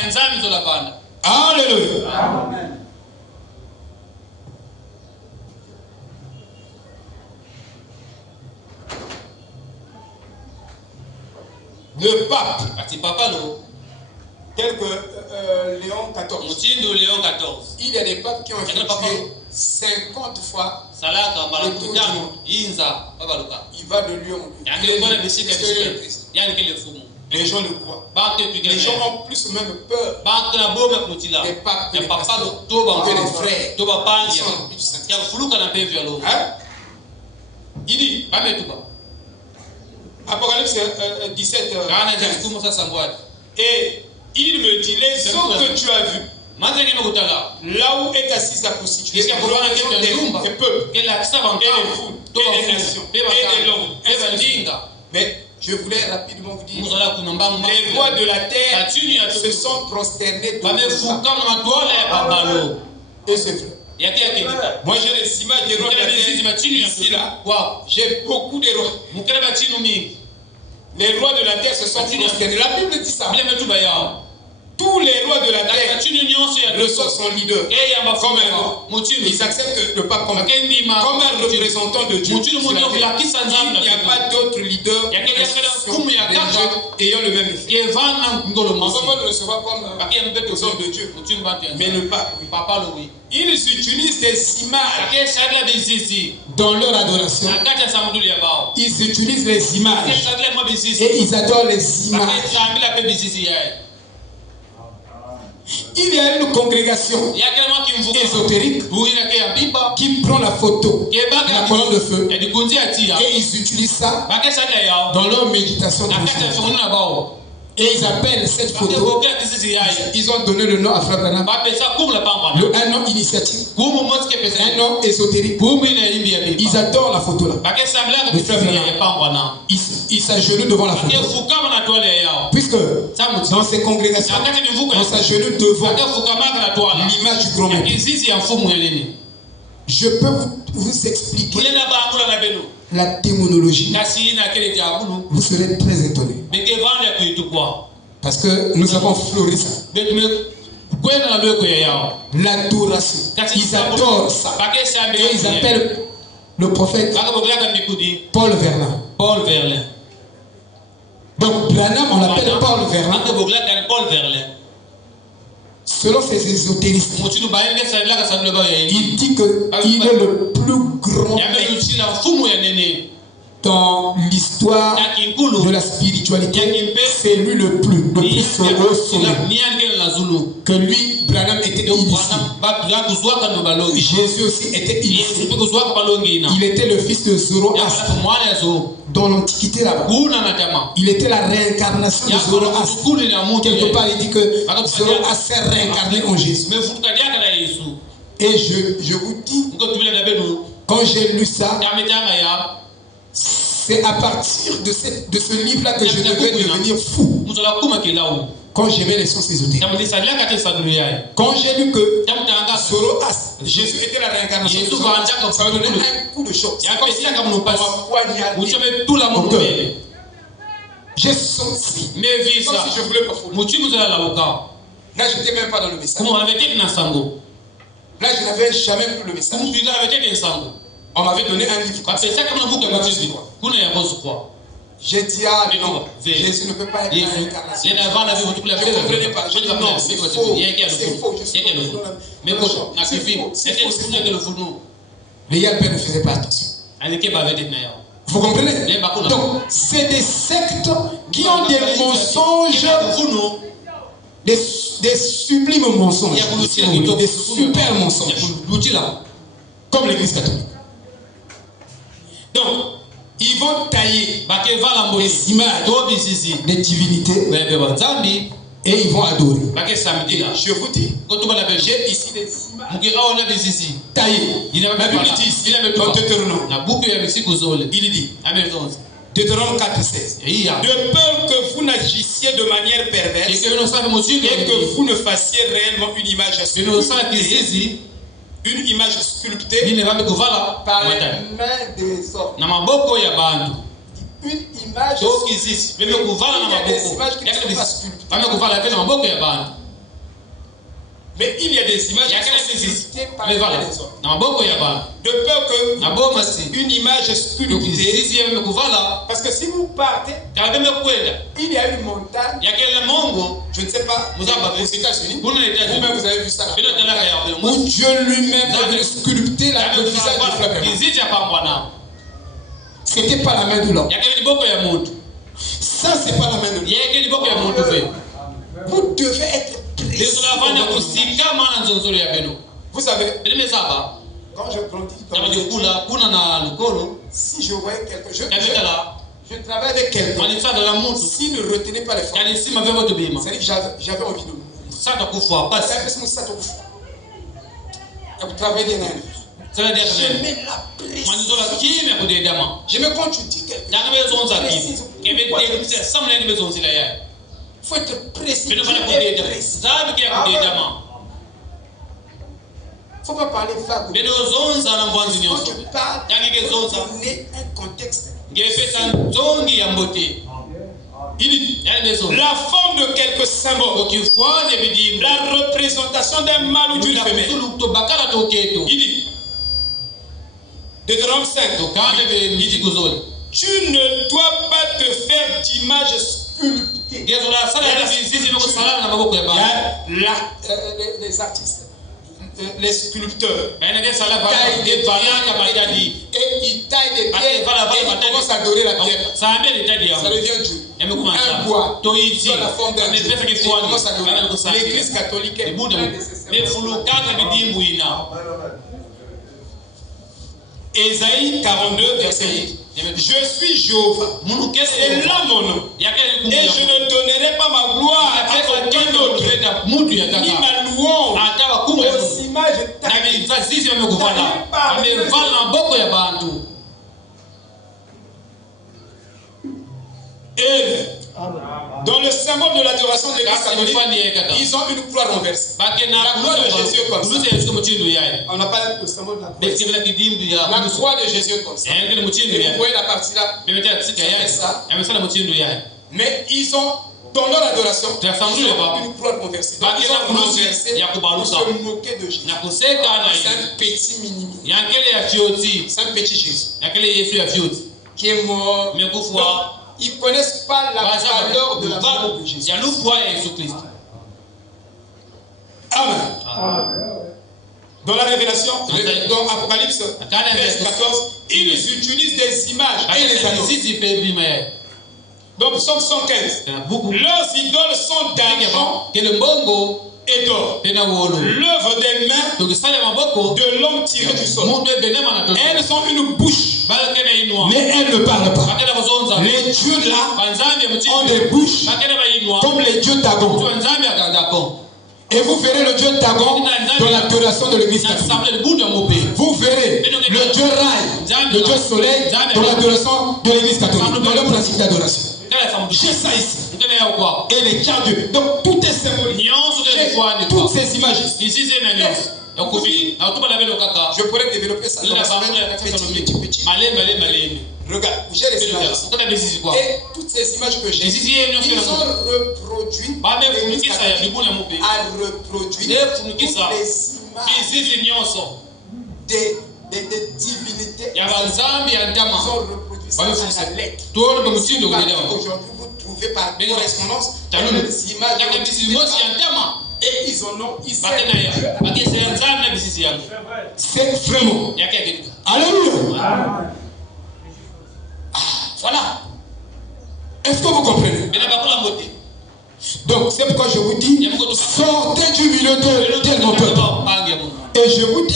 Alléluia. Amen. Le pape, tel que Léon XIV, il y a des papes qui ont effectué 50 fois le tour du monde. Il va de lieu en lieu. Les gens le croient. Les gens ont plus même peur des papes que des pasteurs, que des frères. Il dit, Apocalypse 17, et il me dit, les eaux que tu as vues, là où est assise la prostituée, des peuples, et des foules, et des nations, et des langues, mais je voulais rapidement vous dire, les rois de la terre se sont prosternés devant et c'est vrai. Moi j'ai les images des rois de la terre ici là. J'ai beaucoup de rois. Les rois de la terre se sont prosternés. La Bible dit ça. Tous les rois de la terre reçoivent son leader comme un roi. Ils acceptent le pape comme un représentant de Dieu. Il n'y a pas d'autre leader ayant le même effet. On va le recevoir comme un homme de Dieu. Mais le pape, ils utilisent des images dans leur adoration. Ils utilisent les images et ils adorent les images. Il y a une congrégation ésotérique qui prend la photo de la colonne de feu et ils utilisent ça dans leur méditation. Et ils appellent cette photo, ils ont donné le nom à Frère Branham, un nom initiatique, un nom ésotérique. Ils adorent la photo là. Le Frère Branham, il s'agenouille devant la photo. Puisque dans ces congrégations, on s'agenouille devant l'image du grand maître. Je peux vous expliquer la démonologie. Vous serez très étonnés. Parce que nous avons fleuri ça. L'adoration. Ils adorent ça. Et ils appellent le prophète Paul Verlaine. Donc Branham, on l'appelle Paul Verlaine. Selon ces ésotéristes, il dit qu'il est le plus grand dans l'histoire de la spiritualité. C'est lui le plus sommet. Que lui, Branham était initié. Jésus aussi était initié. Il était le fils de Zoroastre. Dans l'Antiquité là-bas, il était la réincarnation de Zoroastre. Quelque part, il dit que Zoroastre s'est réincarné en Jésus. Et je vous dis, quand j'ai lu ça, c'est à partir de ce livre-là que je devais devenir fou. Quand j'aimais les sciences ésotériques. Quand j'ai lu que Zoroastre, Jésus était la réincarnation de Zoroastre, ça m'a donné un coup de choc. J'ai senti comme si je voulais pas fouler. Là, je n'étais même pas dans le message. Là, je n'avais jamais vu le message. On m'avait donné un livre. J'ai dit, ah non, Jésus ne peut pas être la réincarnation. Je ne comprenais pas. Je dis non, c'est faux. C'est faux. C'est faux. Mais hier, le Père ne faisait pas attention. Vous comprenez? Donc, c'est des sectes qui ont des mensonges, des sublimes mensonges, des super mensonges, comme l'Église catholique. Donc, ils vont tailler des images, des divinités, Et ils vont adorer. Je vous dis, j'ai ici des images taillées. La Bible dit ici, dans Deutéronome, il dit, Deutéronome 4:16, de peur que vous n'agissiez de manière perverse et que vous ne fassiez réellement une image sculptée, par les mains des hommes. Une image sculptée. Il y a des images qui ne sont pas sculptées. Mais il y a des images qui sont sculptées par les mains des hommes. De peur que une image sculptée. Parce que si vous partez, il y a une montagne. Je ne sais pas, aux États-Unis, vous-même vous avez vu ça. Où Dieu lui-même avait sculpté le visage de Abraham. C'était pas la main de l'homme. Ça, c'est pas la main de l'homme. Vous devez être précis. Vous savez, quand je grandis, si je voyais quelqu'un, je travaille avec quelqu'un. S'il ne retenait pas les femmes, j'avais envie de mourir. Vous travaillez des nains. Je mets la pression. Je me quand tu dis quelque chose. Il faut être précis. Il ne faut pas parler vague. Quand tu parles, il faut donner un contexte. La forme de quelques symboles, la représentation d'un mâle ou d'une femelle. Il dit, Deutéronome 5, tu ne dois pas te faire d'image sculptée. Les artistes, les sculpteurs, taillent des pierres et ils taillent des pierres et ils commencent à adorer la pierre. Ça devient Dieu. Un bois dans la forme d'un Dieu. Ils commencent à adorer. L'église catholique est pleine de ces symboles. Ésaïe 42, verset 8. Je suis Jéhovah, c'est là mon nom. Et je ne donnerai pas ma gloire à aucun autre, ni ma louange aux images taillées. Et dans le symbole de l'adoration de l'Église catholique, ils ont une croix renversée. La croix de Jésus est comme ça. On n'a pas le symbole de la croix. La croix de Jésus est comme ça. Et vous voyez la partie là, c'est ça. Mais ils ont, dans leur adoration, ils ont une croix renversée. Donc ils ont renversé pour se moquer de Jésus. C'est un petit mini. C'est un petit Jésus qui est mort. Ils ne connaissent pas la valeur de la mort de Jésus. Amen. Dans la Révélation, dans Apocalypse 13-14, ils utilisent des images et les adorent. Donc, Psaume 115, leurs idoles sont d'argent et d'or, l'œuvre des mains de l'homme tiré du sol. Elles ont une bouche, mais elles ne parlent pas. Les dieux là ont des bouches comme les dieux Dagon. Et vous verrez le dieu Dagon dans l'adoration de l'église catholique. Vous verrez le dieu Rai, le dieu soleil, dans l'adoration de l'église catholique, dans le principe d'adoration. J'ai ça ici. Et les dieux. Donc tout est symbolique. Toutes ces images ici. Je pourrais développer ça dans la semaine petit. Regarde, j'ai les images. Et toutes ces images que j'ai, ils ont reproduit à reproduire toutes les images des divinités. Ils ont reproduit ça à la lettre. Aujourd'hui, vous trouvez par correspondance les images. Et ils en ont ici. C'est vraiment. Alléluia. Voilà. Est-ce que vous comprenez? Donc c'est pourquoi je vous dis, sortez du milieu de mon peuple. Et je vous dis,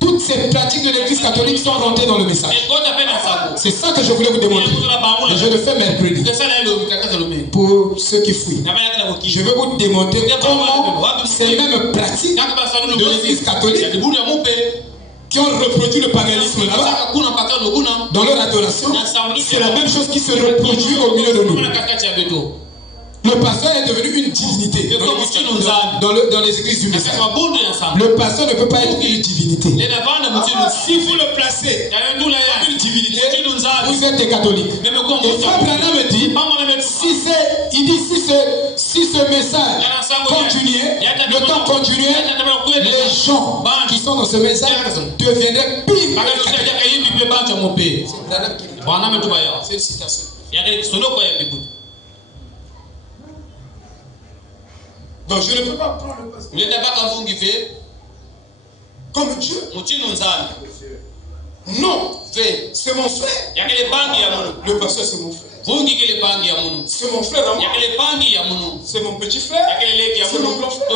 toutes ces pratiques de l'église catholique sont rentrées dans le message. C'est ça que je voulais vous démontrer. Et je le fais mercredi. Pour pour ceux qui fuient. Je vais vous démontrer comment ces mêmes pratiques de l'Église catholique qui ont reproduit le paganisme là-bas dans leur adoration, c'est la même chose qui se reproduit au milieu de nous. Le pasteur est devenu une divinité dans les églises du message. Le pasteur ne peut pas être une divinité. Si vous le placez comme une divinité, vous êtes des catholiques. Et Frère Branham dit, si ce message continuait, le temps continuait, les gens qui sont dans ce message deviendraient pires. C'est une citation. Donc je ne peux pas prendre le pasteur comme Dieu. Non, c'est mon frère. Le pasteur c'est mon frère. C'est mon frère. C'est mon petit frère. C'est mon grand frère.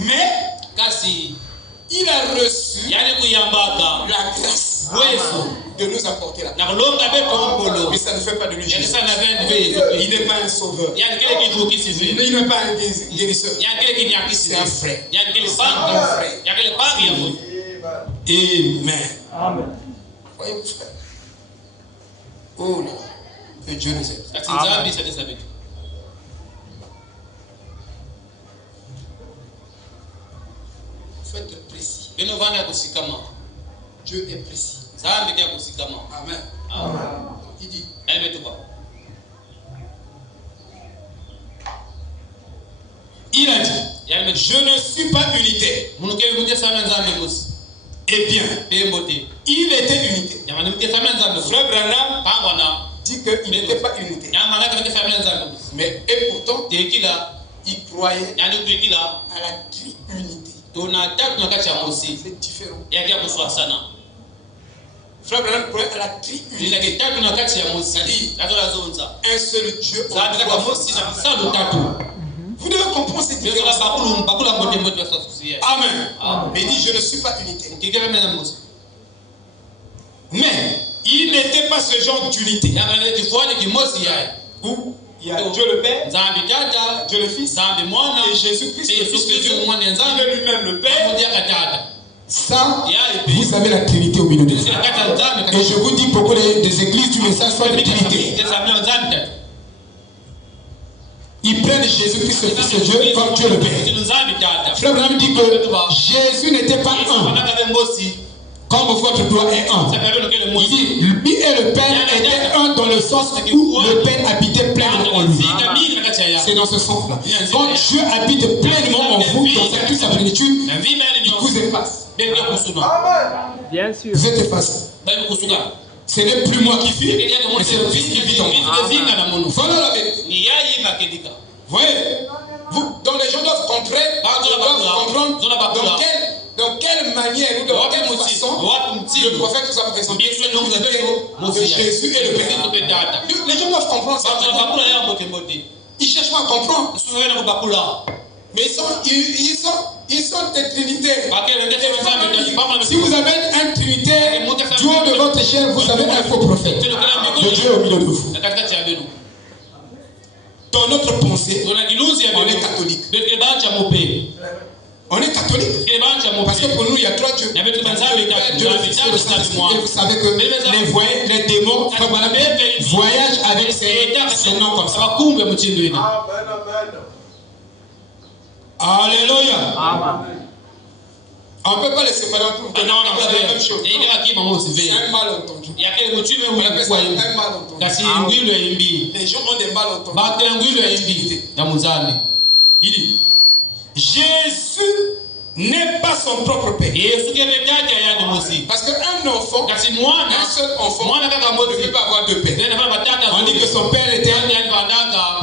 Mais il a reçu la grâce de nous apporter la grâce. Mais ça ne fait pas de lui Jésus. Il n'est pas un sauveur. Il n'est pas un guérisseur. C'est un frère. Amen. Voyez-vous, frère. Oh là, que Dieu nous aide. Faites précis. Dieu est précis. Amen. Il dit. Il a dit, je ne suis pas unitaire. Eh bien, il était unité. Frère Branham dit qu'il n'était pas unité. Mais et pourtant, il croyait à la triunité. C'est différent. Frère Branham croyait à la triunité. C'est-à-dire un seul Dieu. Vous devez comprendre cette différence. Amen. Mais il dit, je ne suis pas unité. Mais il n'était pas ce genre d'unité. Où il y a Dieu le Père, Dieu le Fils, et Jésus-Christ, le Fils de Dieu. Il est lui-même le Père. Ça, vous avez la Trinité au milieu de vous. Et je vous dis, beaucoup des églises du message sont des Trinités. Ils prennent Jésus-Christ, le Fils de Dieu, comme Dieu le Père. Frère Branham dit que Jésus n'était pas un, comme votre gloire est un. Il dit, lui et le Père étaient un dans le sens où le Père habitait pleinement en lui. C'est dans ce sens-là. Quand Dieu habite pleinement en vous, dans toute sa plénitude, il vous efface. Bien sûr. Vous êtes effacé. Ce n'est plus moi qui vis, mais c'est le Fils qui vit en moi. Voilà la vérité. Voyez, vous, donc les gens doivent comprendre dans quelle manière, dans quelle façon le prophète nous a présenté de Jésus et le Père. Les gens doivent comprendre ça. Ils cherchent pas à comprendre. Mais ils sont des trinitaires. Si vous avez un trinitaire du haut de votre échelle, vous avez un faux prophète de Dieu au milieu de vous. Dans notre pensée, on est catholique. On est catholique. Parce que pour nous, il y a trois dieux. Dieu le Fils et le Saint-Esprit. Et vous savez que les démons voyagent avec ces noms comme ça. Alléluia. On ne peut pas les séparer entre vous. C'est la même chose. C'est un malentendu. On appelle ça un malentendu. Les gens ont des malentendus. Il dit, Jésus n'est pas son propre père. Parce qu'un enfant, un seul enfant, ne peut pas avoir deux pères. On dit que son père était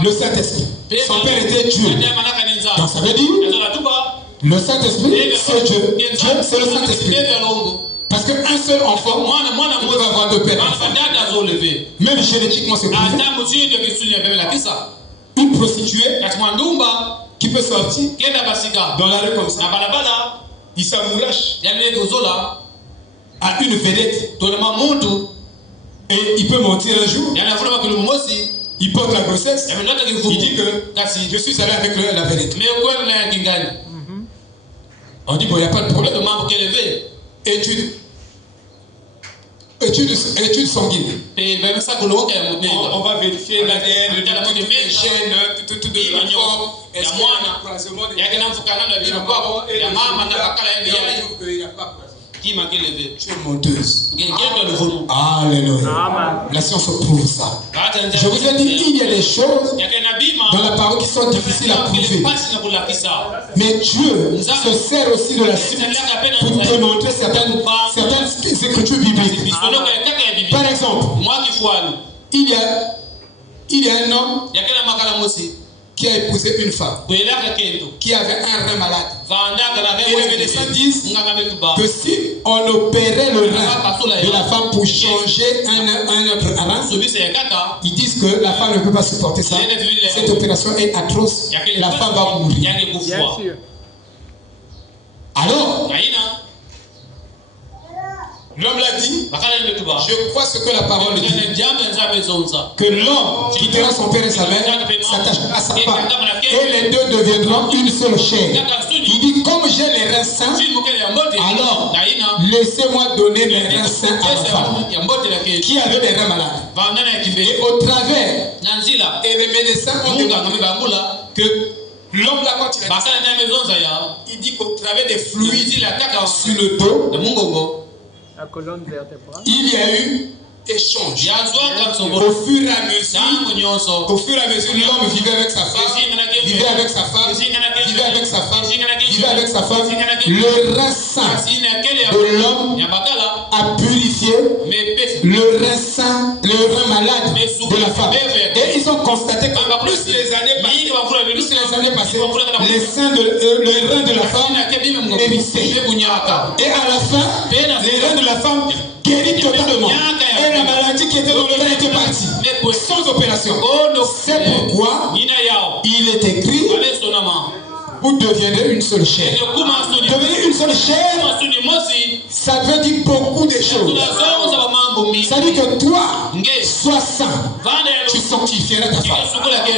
le Saint-Esprit. Son père était Dieu. Donc ça veut dire, le Saint-Esprit, c'est Dieu. Dieu, c'est le Saint-Esprit. Parce qu'un seul enfant ne peut pas avoir deux pères. Même génétiquement, c'est prouvé. Une prostituée qui peut sortir dans la rue comme ça, il s'amourache à une vedette et il peut mentir un jour, il porte la grossesse, il dit que je suis allé avec la vérité. On dit, bon, il n'y a pas de problème. Étude sanguine. On va vérifier l'ADN, les gènes, tout de l'enfant. Est-ce qu'il y a un croisement de tu es menteuse. Alléluia. La science prouve ça. Je vous ai dit, il y a des choses dans la parole qui sont difficiles à prouver. Mais Dieu se sert aussi de la science pour démontrer certaines écritures bibliques. Par exemple, il y a un homme qui a épousé une femme qui avait un rein malade. Et les médecins disent que si on opérait le rein de la femme pour changer un autre rein, ils disent que la femme ne peut pas supporter ça. Cette opération est atroce. La femme va mourir. Bien sûr. Alors, l'homme l'a dit, je crois ce que la parole dit, que l'homme quittera son père et sa mère, s'attachera à sa femme, et les deux deviendront une seule chair. Il dit, comme j'ai les reins sains, alors laissez-moi donner mes reins sains à ma femme, qui avait des reins malades. Et au travers, et les médecins ont demandé que l'homme là, quand il dit qu'au travers des fluides sur le dos, la colonne vertébrale, il y a eu échange. Au fur et à mesure, l'homme vivait avec sa femme, vivait avec sa femme, vivait avec sa femme, vivait avec sa femme. Le rein saint de l'homme a purifié le rein saint, le rein malade de la femme. Et ils ont constaté que plus les années passées, le rein de la femme hérissait. Et à la fin, les reins de la femme guérit totalement. Et la maladie qui était dans le rein était partie. Sans opération. C'est pourquoi il est écrit, vous deviendrez une seule chair. Devenir une seule chair, ça veut dire beaucoup de choses. Ça dit que toi, sois saint, tu sanctifieras ta femme.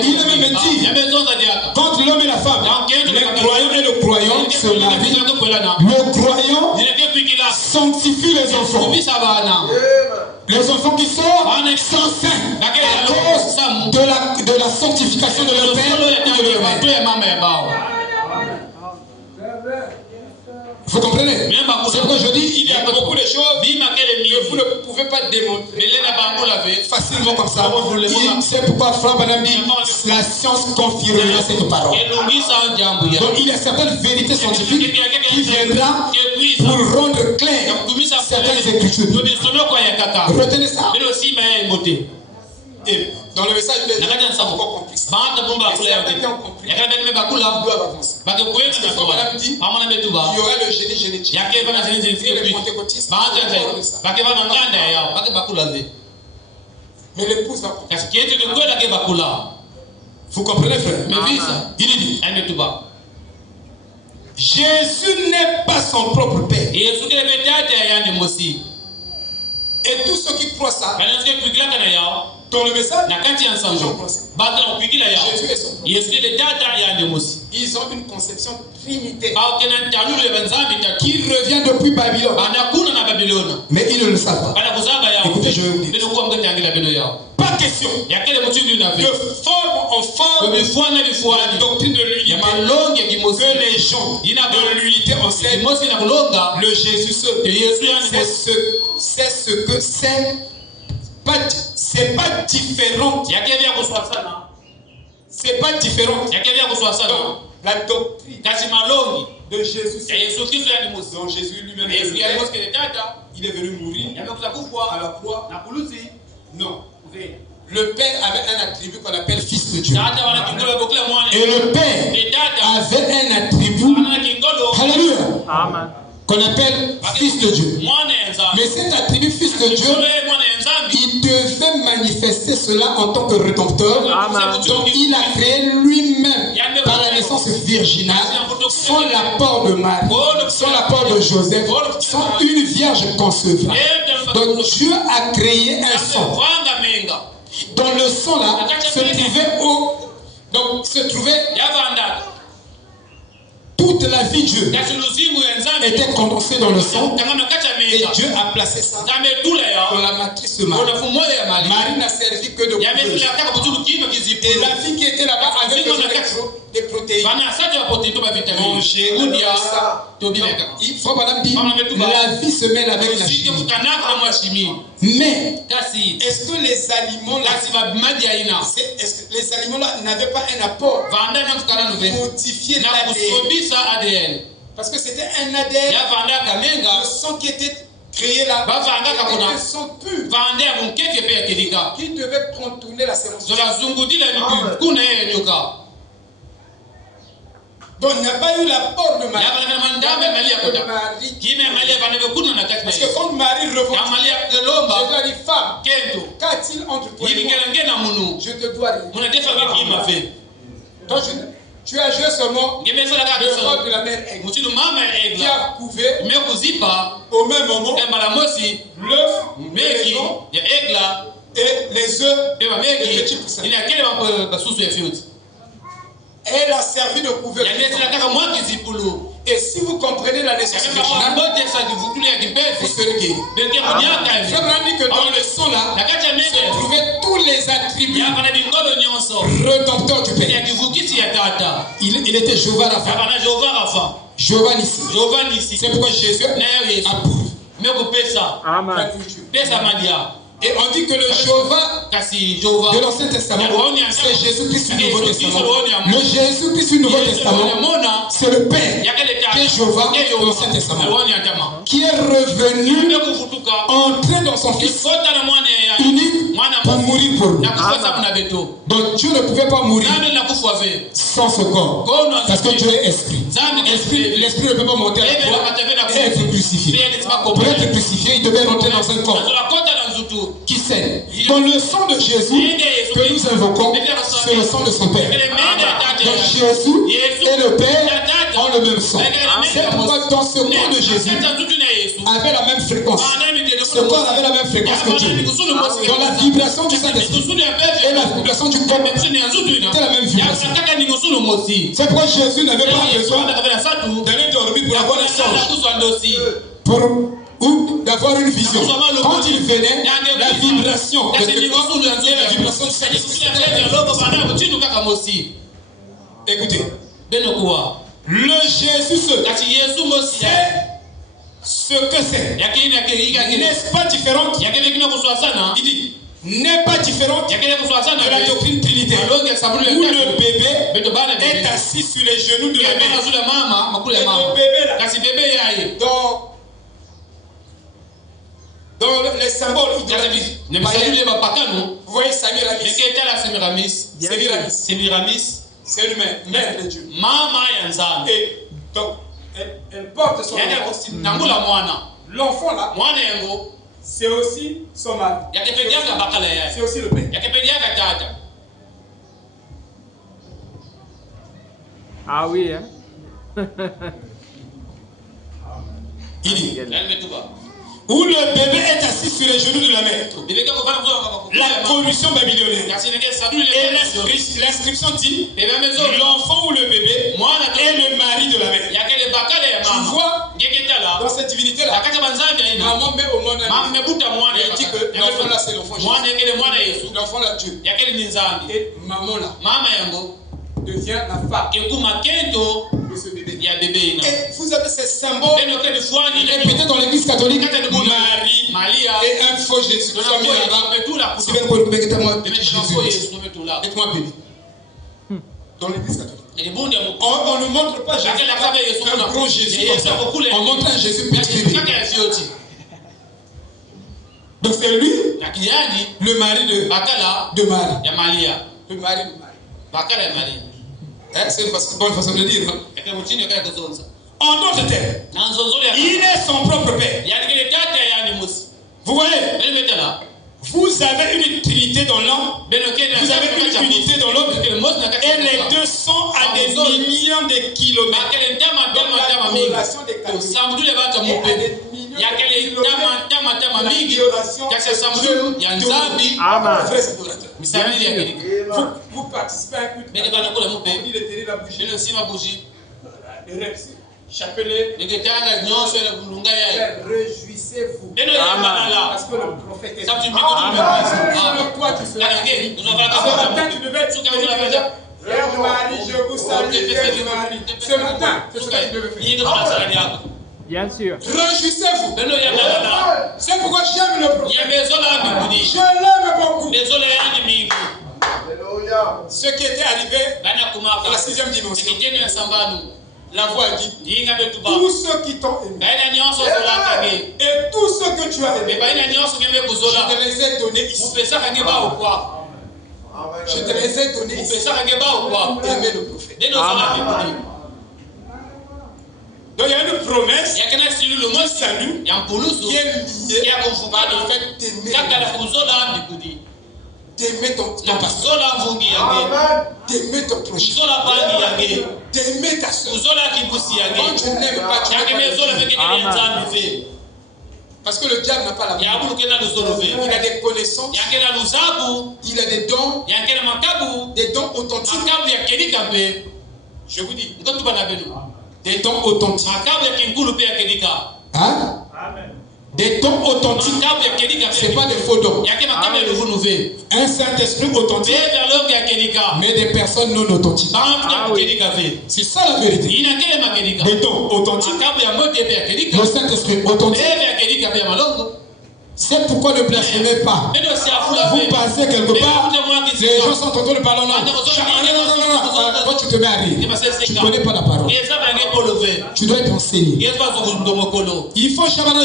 Il a même dit, quand l'homme et la femme, le croyant et le croyant se marient, le croyant sanctifie les enfants. Les enfants qui sont saints à cause de la sanctification de leur père et de leur mère. Vous comprenez? C'est pourquoi je dis, il y a beaucoup de choses que vous ne pouvez pas démontrer facilement comme ça. C'est pourquoi Frère Branham dit, la science confirmera cette parole. Donc il y a certaines vérités scientifiques qui viendront pour rendre clair certaines écritures. Retenez ça. Et dans le message, il est encore complexe. Il y aura le génie génétique. Et les pentecôtistes. Mais l'épouse va comprendre. Vous comprenez, frère? Il dit, Jésus n'est pas son propre père. Et tous ceux qui croient ça, dans le message, Jésus est son propre. Ils ont une conception trinitaire qui revient depuis Babylone. Mais ils ne le savent pas. Écoutez, je vais vous dire. Pas question de forme en forme la doctrine de l'unité que les gens de l'unité enseignent. Le Jésus seul. C'est ce que c'est. C'est pas différent. C'est pas différent. Donc, la doctrine de Jésus, dont Jésus lui-même il est venu mourir à la croix. Non. Le Père avait un attribut qu'on appelle Fils de Dieu. Et le Père avait un attribut, alléluia, qu'on appelle Fils de Dieu. Mais cet attribut Fils de Dieu, il devait manifester cela en tant que rédempteur. Donc il a créé lui-même par la naissance virginale, sans l'apport de Marie, sans l'apport de Joseph, sans une vierge concevue. Donc Dieu a créé un sang. dans le sang là se trouvait toute la vie de Dieu était condensée dans le sang et Dieu a placé ça dans la matrice de Marie. Marie n'a servi que de couveuse. Et la fille qui était là-bas avait besoin des protéines. Manger, ça. Il faut madame dire, la vie se mêle avec la chimie. Mais est-ce que les aliments là n'avaient pas un apport pour modifier l'ADN? Parce que c'était un ADN, le sang qui était créé là, était un sang pur qui devait contourner la séance. Donc il n'y a pas eu l'apport de Marie. Parce que quand Marie revendique, je dois dire femme, qu'a-t-il entre toi et moi? Je te dois rien. Donc tu as joué seulement le rôle de la mère aigle qui a couvé au même moment l'œuf, et les œufs des petits poussins. Elle a servi de couverture. Et si vous comprenez la naissance originale, vous serez guéri. Je me dis que dans le sang là, se trouvaient tous les attributs rédempteurs du Père. Il était Jéhovah Rapha. Jéhovah Nissi. C'est pourquoi Jésus approuve. Amen. Et on dit que le Jéhovah de l'Ancien Testament, c'est Jésus-Christ du Nouveau Testament. Le Jésus-Christ du Nouveau Testament, c'est le Père qui est Jéhovah de l'Ancien Testament, qui est revenu entrer dans son Fils unique pour mourir pour nous. Donc Dieu ne pouvait pas mourir sans ce corps, parce que Dieu est esprit. L'esprit ne peut pas monter à la croix et être crucifié. Pour être crucifié, il devait rentrer dans un corps qui saigne. Dans le sang de Jésus que nous invoquons, c'est le sang de son Père. Donc Jésus et le Père ont le même sang. C'est pourquoi dans ce corps de Jésus avait la même fréquence. Ce corps avait la même fréquence que Dieu. Dans la vibration du Saint-Esprit et la vibration du corps, c'était la même vibration. C'est pourquoi Jésus n'avait pas besoin d'aller dormir pour avoir un songe, ou d'avoir une vision. Quand il venait, la vibration de ce corps et la vibration du Saint-Esprit. Écoutez, le Jésus c'est ce que c'est. N'est-ce pas différent? Il dit, n'est pas différente de la doctrine trinitaire où le bébé est assis sur les genoux de la mère. Et le bébé là, dans les symboles, vous voyez Samiramis. C'est une mère de Dieu. Et donc, elle porte son enfant. L'enfant là, c'est aussi son mari. C'est aussi le père. Ah oui, hein? Il dit, où le bébé est assis sur les genoux de la mère. La corruption babylonienne. Et l'inscription dit, l'enfant ou le bébé est le mari de la mère. Tu vois, dans cette divinité-là, maman met au monde un enfant. Elle dit que l'enfant là c'est l'enfant Jésus. L'enfant là Dieu. Et maman là devient la femme de ce bébé. Et vous avez ces symboles répétés dans l'église catholique. Marie et un faux Jésus. Si vous pouvez mettez-moi petit Jésus. Mettez-moi bébé. Dans l'église catholique. On ne montre pas Jésus, un gros Jésus comme ça. On montre un Jésus petit bébé. Donc c'est lui, le mari de Marie. Le mari de Marie. C'est une bonne façon de dire, non? En d'autres termes, il est son propre père. Vous voyez? Vous avez une trinité dans l'homme, vous avez une unité dans l'homme, et les deux sont à des millions de kilomètres. Donc la relation des catholiques est à des millions Il y a quel tama mingi kasi sambu ya nzambi vous participez à un culte. Mais quand on dit de tenir la bougie. le sima bougie Le chapelet. Réjouissez-vous. Parce que le prophète est toi qui seras tu devais être Frère Marie, je vous salue, Frère Marie. Ce matin, c'est ce que tu devais faire. Bien sûr. Réjouissez-vous. C'est pourquoi j'aime le prophète. Je l'aime beaucoup. Ce qui était arrivé à la 6e dimension. La voix dit tous ceux qui t'ont aimé et tous ceux que tu as aimé, je te les ai donnés ici. Je te les ai donnés ici. Aimer le prophète. Donc il y a une promesse du salut qui est liée par le fait d'aimer. D'aimer ton pasteur, d'aimer ton prochain, d'aimer ta soeur. Quand tu n'aimes pas, tu n'aimes pas. Parce que le diable n'a pas la main. Il a des connaissances, il a des dons authentiques. Je vous dis, des dons authentiques. Hein? Des dons authentiques, ce n'est pas des faux dons. Un Saint-Esprit authentique, mais des personnes non authentiques. C'est ça la vérité. Des dons authentiques, le Saint-Esprit authentique. C'est pourquoi ne blasphémez pas. Vous passez quelque part, les gens sont en train de parler en langue. Quand tu te mets à rire, tu ne connais pas la parole. Tu dois être enseigné. Il faut shabana.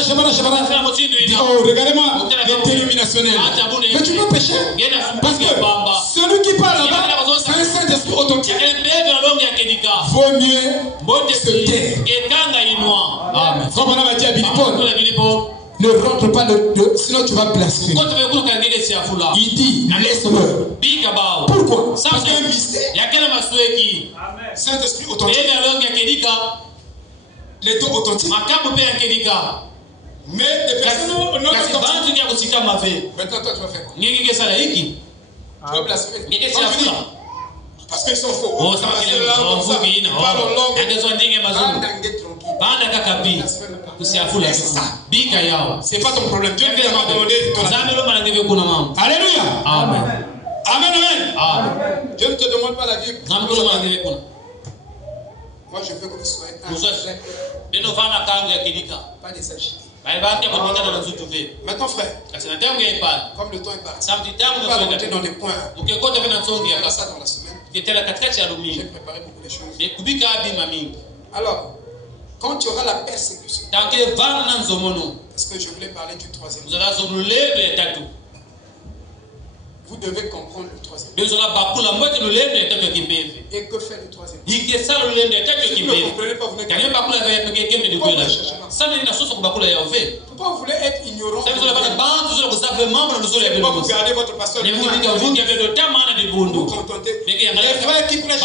Oh, regardez-moi, les dénominationnels. Mais tu peux pécher. Parce que celui qui parle là-bas, c'est un Saint-Esprit authentique. Vaut mieux se taire. Amen. Frère Branham a dit à Billy Paul, ne rentre pas sinon tu vas blasphémer. Il dit, laisse-le. Pourquoi? Parce qu'il y a un mystère. Saint-Esprit authentique. Les dons authentiques. Mais des personnes non authentiques. Maintenant toi tu vas faire quoi? Tu vas blasphémer. Parce qu'ils sont faux. C'est pas ton problème. Dieu ne t'a pas demandé ton avis. Alléluia. Amen. Amen. Dieu ne te demande pas la vie. Moi je veux que vous soyez un pas des agités. Maintenant frère, comme le temps est passé, on va monter dans des points. On verra ça dans la semaine. J'ai préparé beaucoup de choses. Alors, quand tu auras la persécution, parce que je voulais parler du troisième, vous devez comprendre le troisième. Et que fait le troisième? Si vous ne comprenez pas, vous n'êtes pas. Pourquoi vous voulez être ignorant? Pourquoi vous gardez votre pasteur? Vous contentez. Les frères qui prêchent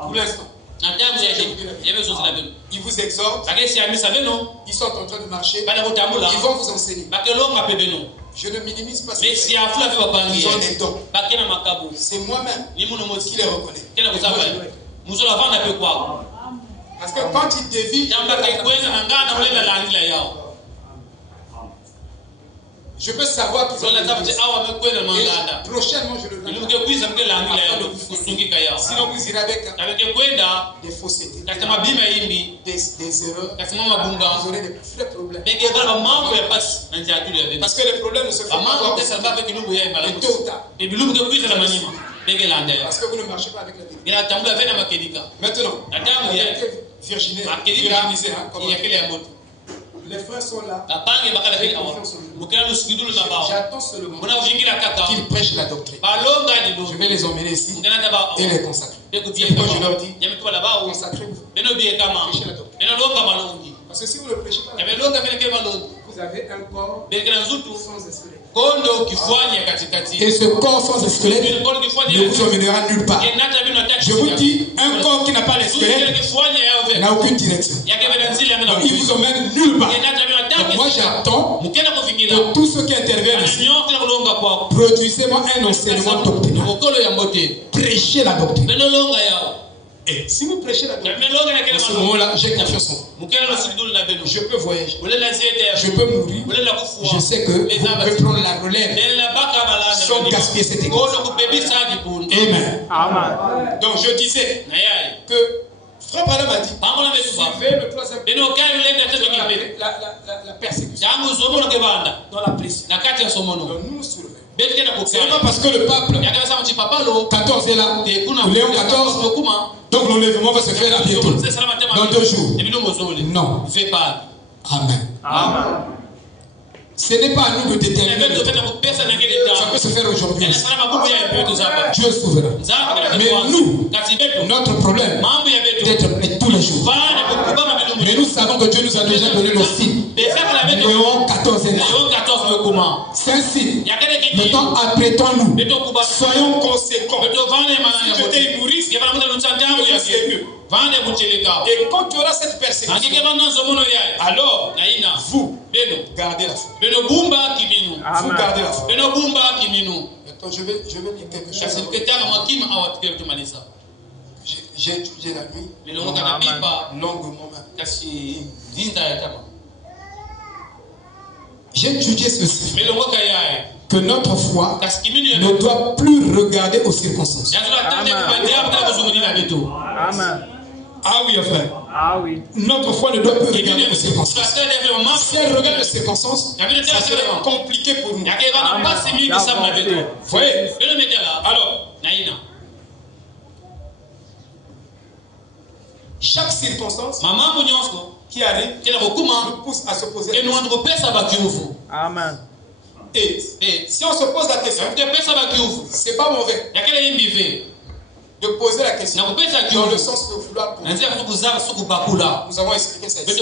pour l'instant. Ils vous exhortent. Ils sont en train de marcher. Ils vont vous enseigner. Je ne minimise pas ces frères. Ils ont des dons. C'est moi-même qui les reconnais. Parce que quand ils dévient, je peux savoir qu'ils ont des dons. Prochainement, je le verrai. Sinon, vous irez avec des faussetés, des erreurs. Vous aurez des vrais problèmes. Parce que les problèmes ne se font pas tôt ou tard. Parce que vous ne marchez pas avec la vérité. Maintenant, Virginie, les frères sont là. J'attends seulement qu'ils prêchent la doctrine. Je vais les emmener ici et les consacrer. Et quand je leur dis, consacrez-vous, prêchez la doctrine. Parce que si vous ne prêchez pas la doctrine, vous avez un corps sans squelette. Et ce corps sans squelette ne vous emmènera nulle part. Je vous dis, un corps qui n'a pas les squelettes n'a aucune direction. ils vous emmènent nulle part. Donc moi j'attends que tous ceux qui interviennent ici, produisez-moi un enseignement doctrinal. Prêchez la doctrine. Et si vous prêchez la doctrine, à ce moment-là, j'ai confiance en vous. Je peux voyager, je peux mourir. Je sais que vous pouvez prendre la relève sans gaspiller cette église. Amen. Donc je disais que Frère Branham a dit, suivez le troisième la persécution. Dans la pression. Donc nous surveillons. C'est pas parce que le pape 14 est là, Léon 14, donc l'enlèvement va se faire bientôt, dans 2 jours. Non. Amen. Amen. Ce n'est pas à nous de déterminer. Ça peut se faire aujourd'hui. Dieu est souverain. Mais nous, notre problème, d'être prêts tous les jours. Mais nous savons que Dieu nous a déjà donné le signe. Léon 14 est là. C'est un signe. Maintenant, apprêtons-nous. Soyons conséquents. Si j'étais humoriste, c'est mieux. Et quand tu auras cette persécution, alors vous gardez la foi. Vous gardez la foi. Maintenant, je vais lire quelque chose. J'ai étudié la nuit longuement. J'ai étudié ceci. Que notre foi ne doit plus regarder aux circonstances. Amen. Ah oui, frère. Ah oui. Notre foi ne doit plus regarder aux circonstances. Si elle regarde les circonstances, ça serait compliqué pour nous. Vous voyez? Alors, chaque circonstance qui arrive nous pousse à se poser la question. Amen. Et si on se pose la question, c'est pas mauvais de poser la question dans le sens de vouloir pour nous avons expliqué ça ici.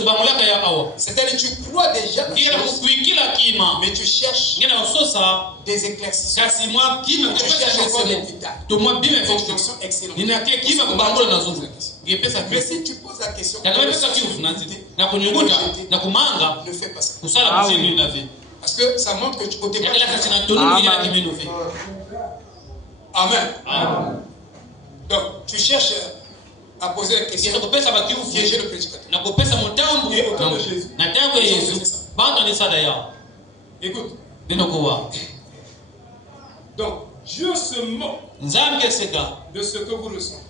C'est-à-dire que tu crois déjà mais tu cherches des éclaircissements. Tu cherches encore des détails. Une compréhension excellente. Mais si tu poses la question, ne fais pas ça. Parce que ça montre que tu peux dépasser. Amen. Donc, tu cherches à poser la question, piéger le prédicateur. Et au temps de Jésus, écoute. Donc, Dieu se moque de ce que vous ressentez.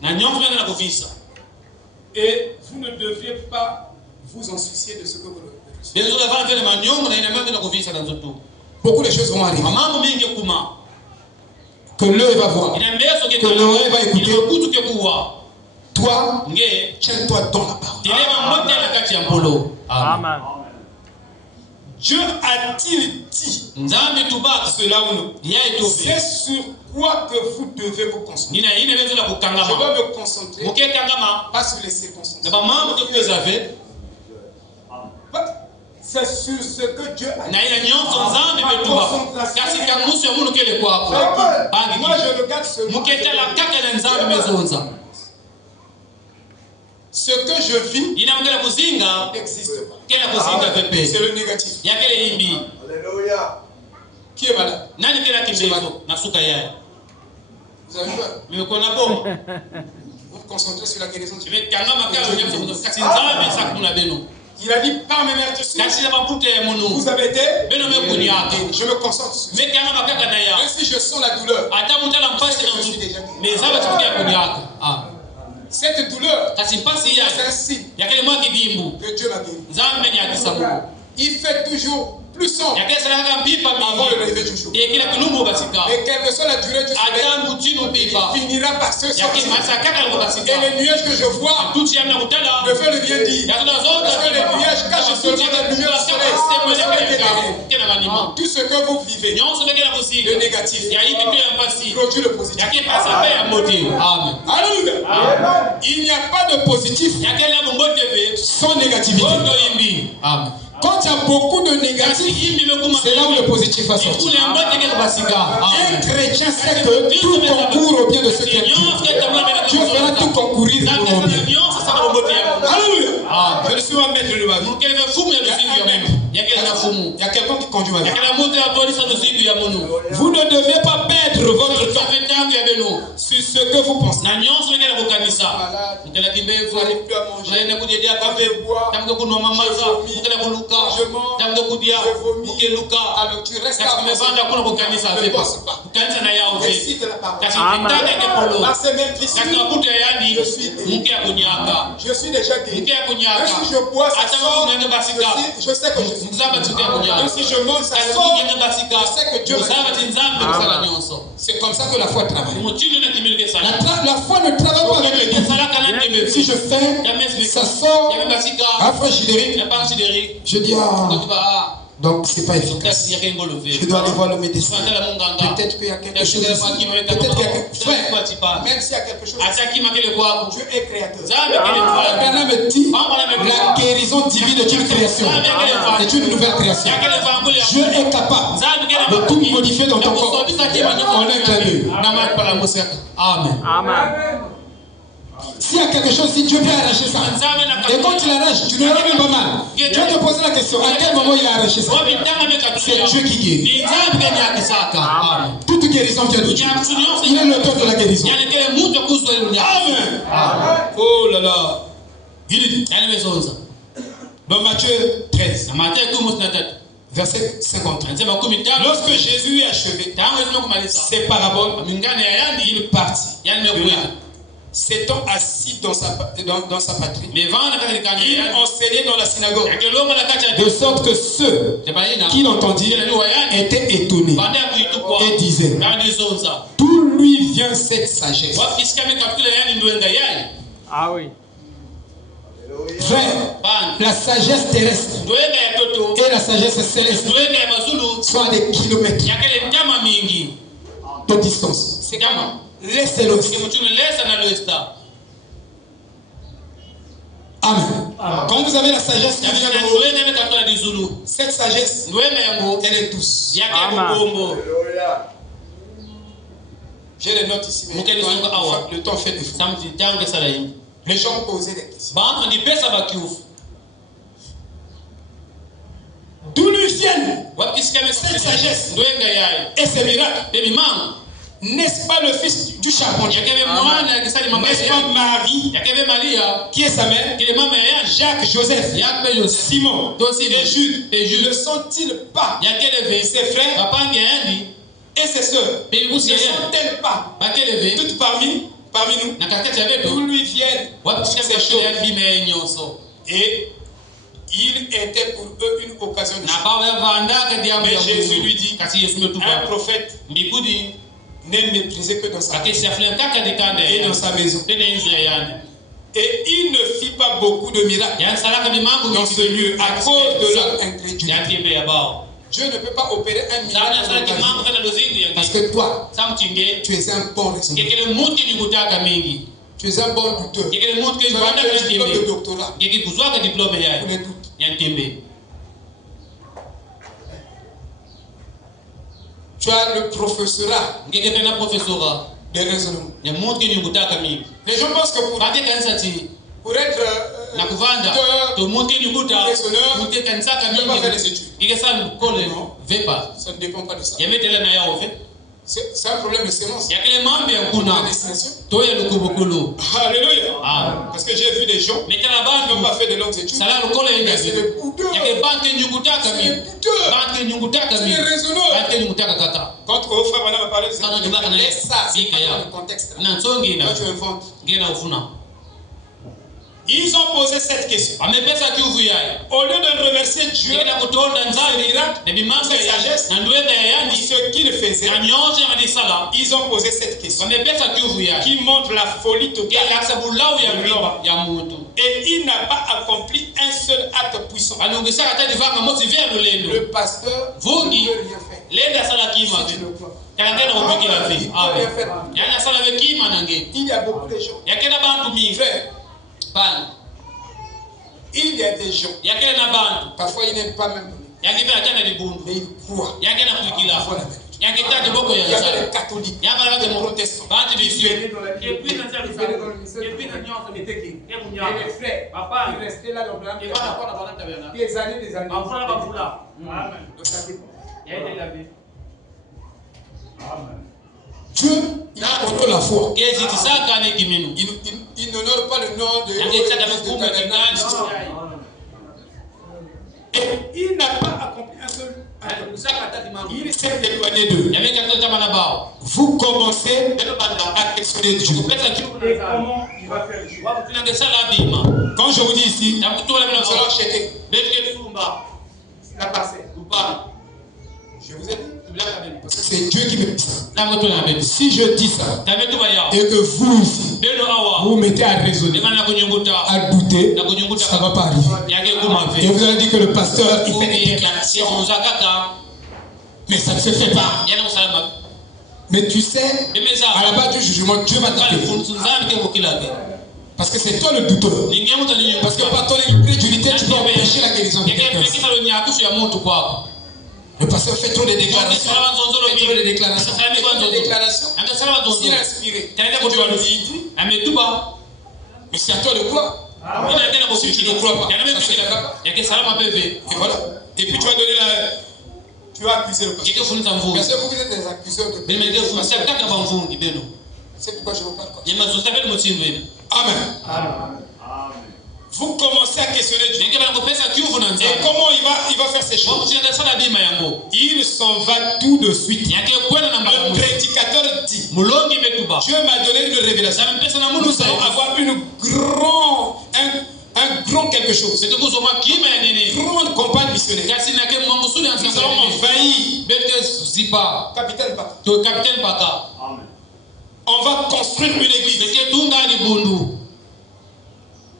Et vous ne devriez pas vous en soucier de ce que vous ressentez. Beaucoup de choses vont arriver. Que l'œil va voir, que l'oreille va écouter. Toi, tiens-toi dans la parole. Amen. Dieu a-t-il dit cela ou non? C'est sur quoi que vous devez vous concentrer. Je dois me concentrer pas sur les circonstances. C'est sur ce que Dieu a dit. Moi je regarde seulement ce que je vis n'existe pas. C'est le négatif. Alléluia. Qui est malade? Vous avez peur? Vous vous concentrez sur la guérison. Il a dit par mes mères vous avez été. Je me concentre sur ça. Même si je sens la douleur, je suis déjà guéri. Cette douleur, c'est un signe que Dieu m'a guéri. Il fait toujours plus sombre avant le lever du jour. Et quelle que soit la durée du soleil, il finira par se sortir. Et les nuages que je vois ne veulent rien dire. Parce que les nuages cachent seulement la lumière du soleil. Tout ce que vous vivez, le négatif, produit le positif. Amen. Alléluia. Il n'y a pas de positif sans négativité. Amen. Quand il y a beaucoup de négatifs, c'est là où le positif va sortir. Un chrétien sait que tout concourt au bien de ceux qui aiment Dieu. Dieu fera tout concourir pour mon bien. Alléluia. Je suis un maître de ma vie. Il y a quelqu'un qui conduit ma vie. Vous ne devez pas perdre votre temps sur ce que vous pensez. Vous n'arrivez plus à manger. Je bois. Je mange. Alors tu restes à ne pense pas. Récite la parole. Je suis déjà guéri. Même si je bois, ça sort. Je sais que je suis. Même si je mange, ça sort. Je sais que Dieu m'aime. C'est comme ça que la foi travaille. La foi ne travaille pas avec les dons. Si je fais, ça sort. Après Chidéric, je dis donc c'est pas efficace. Je dois aller voir le médecin. Peut-être qu'il y a quelque chose. Peut-être qu'il y a quelque chose. Même s'il y a quelque chose. Dieu est créateur. Bernard me dit la guérison divine est une création. C'est une nouvelle création. Dieu est capable de tout modifier dans ton corps. En un clin d'œil. Amen. Amen. S'il y a quelque chose, si Dieu peut arracher ça, et quand il arrache, tu ne l'auras même pas mal. Dieu te pose la question, à quel moment il a arraché ça? C'est Dieu qui guérit. Toute guérison vient de Dieu. Il est l'auteur de la guérison. Amen. Oh là là. Il dit, dans Matthieu 13, verset 53. Lorsque Jésus est achevé ses paraboles, il partit. S'étant assis dans sa patrie, il enseignait dans la synagogue, de sorte que ceux qui l'entendirent étaient étonnés et disaient, d'où lui vient cette sagesse? Ah oui. Frère, la sagesse terrestre et la sagesse céleste sont à des kilomètres de distance. L'est et l'ouest. Amen. Quand vous avez la sagesse qui vient de vous, cette sagesse, elle est douce. J'ai les notes ici, mais le temps fait défaut. Les gens posaient des questions. D'où lui viennent cette sagesse et ces miracles? N'est-ce pas le fils du charpentier? N'est-ce pas Marie qui est sa mère? Jacques, Joseph, Simon et Jude. Ne sont-ils pas ses frères et ses sœurs? Ne sont-elles pas toutes parmi nous? D'où lui viennent ces choses? Et il était pour eux une occasion de choix. Mais Jésus lui dit, un prophète n'est méprisé que dans sa maison. Et dans sa maison. Et il ne fit pas beaucoup de miracles dans ce lieu à cause de leur incrédulité. Dieu ne peut pas opérer un miracle parce que toi, tu es un bon raisonnable. Tu es un bon douteur. Tu as un diplôme de doctorat. Pour les doutes. Tu as le professorat de raisonnement. Les gens pensent que pour être raisonneur, tu ne peux pas faire les études. Non, ça ne dépend pas de ça. C'est un problème de sémence. Il y a de destination. Alléluia. Parce que j'ai vu des gens qui n'ont pas fait de longues études. Mais c'est des boudeurs. C'est des boudeurs. C'est des raisonneurs. Quand au frère Madame a parlé de ça, laisse ça. C'est pas dans le contexte. Quand tu inventes. Ils ont posé cette question. Au lieu de remercier Dieu pour ses miracles, ses sagesses, pour ce qu'il faisait, ils ont posé cette question qui montre la folie totale de l'homme. Et il n'a pas accompli un seul acte puissant. Le pasteur ne peut rien faire. Si tu le crois. Il y a beaucoup de gens. Il y a des gens. Parfois ils n'aiment pas même. Mais ils croient. Il y avait les catholiques, il y avait les protestants. Et puis, les frères, ils restaient là dans le des années. Dieu, il honore la foi. Il n'honore pas le nom de et il n'a pas accompli un seul. Il s'est éloigné d'eux. Vous commencez à questionner Dieu. Comment il va faire le choix? Quand je vous dis ici, vous allez acheter la parcelle. Je vous ai dit. Parce que c'est Dieu qui me dit ça. Si je dis ça, et que vous ici, vous mettez à raisonner, à douter, ça ne va pas arriver. Et vous allez dire que le pasteur, il fait des déclarations. Mais ça ne se fait pas. Mais tu sais, à la base du jugement, Dieu va t'appeler. Parce que c'est toi le douteur. Parce que par ton incrédulité, tu peux empêcher la guérison de quelqu'un. Le pasteur fait trop de déclarations. Il est inspiré. Mais c'est à toi de croire. Si tu ne crois pas, ça ne se fera pas. Et voilà. Et puis tu vas donner la... Tu vas accuser le pasteur. Bien sûr, vous êtes des accuseurs de péché. C'est pourquoi je vous parle comme ça. Amen. Vous commencez à questionner Dieu. Et comment il va faire ces choses? Il s'en va tout de suite. Le prédicateur dit, Dieu m'a donné une révélation. Nous allons avoir un grand quelque chose. Une grande campagne missionnaire. Nous allons envahir Capitaine Baka. On va construire une église.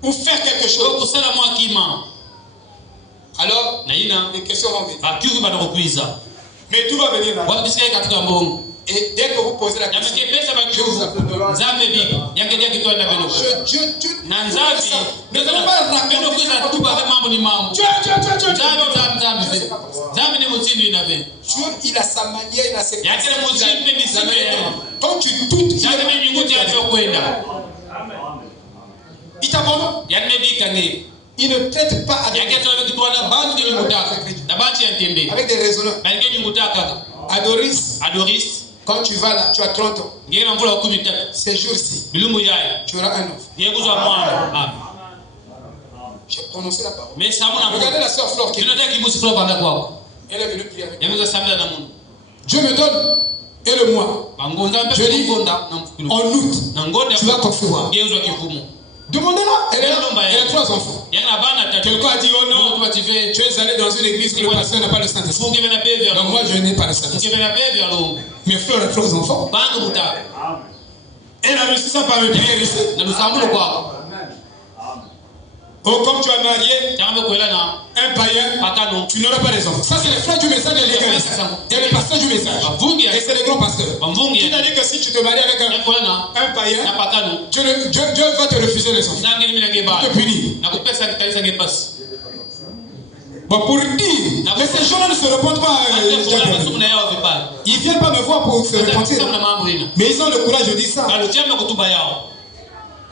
Pour faire quelque chose. Alors, les questions vont venir. Mais tout va venir là. Et dès que vous posez la question, Dieu vous appelle. Dieu. Ne allons pas raconter. Dieu, il a sa manière, il a ses principes. Quand tu doutes, il t'abandonne. Il ne traite pas avec des raisonneurs. Adoris, quand tu vas là, tu as 30 ans. Ces jours-ci, tu auras un enfant. J'ai prononcé la parole. Regardez la soeur Flore qui est venue. Elle est venue prier avec moi. Dieu me donne et le mois. Je dis, en août, tu vas concevoir. Demandez-la, elle est là, elle a 3 enfants. Quelqu'un a dit, oh non, tu es allé dans une église que le pasteur n'a pas le Saint-Esprit. Donc moi, je n'ai pas le Saint-Esprit. Mes frères et 3 enfants. Elle a reçu ça par le prière ici. Oh, comme tu as marié un païen, tu n'auras pas les enfants. Ça, c'est les frères du message de l'église. Et les pasteurs du message. Et c'est les grands pasteurs. Il a dit que si tu te maries avec un païen, Dieu va te refuser les enfants. Pour te punir. Bon, pour dire, mais ces gens-là ne se répondent pas. Ils ne viennent pas me voir pour se repentir. Mais ils ont le courage de dire ça.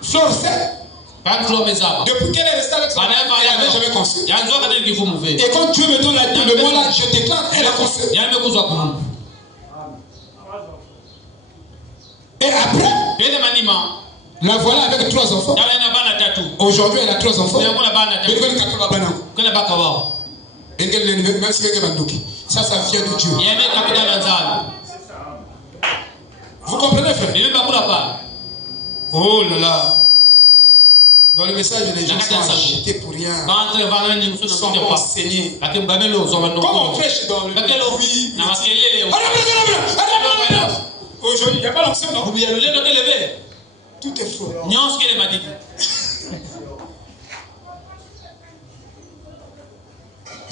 Flore sait. Depuis qu'elle est restée avec son mari, elle n'avait jamais conçu. Et quand Dieu me donne le mot là, je déclare, elle a conçu. Et après, la voilà avec 3 enfants. Aujourd'hui, elle a 3 enfants. Ça vient de Dieu. Vous comprenez, frère? Oh là là. Dans le message, les gens sont agités pour rien. Ils sont enseignés. Comme on prêche dans le bruit. Aujourd'hui, il n'y a pas l'onction, non? Tout est faux.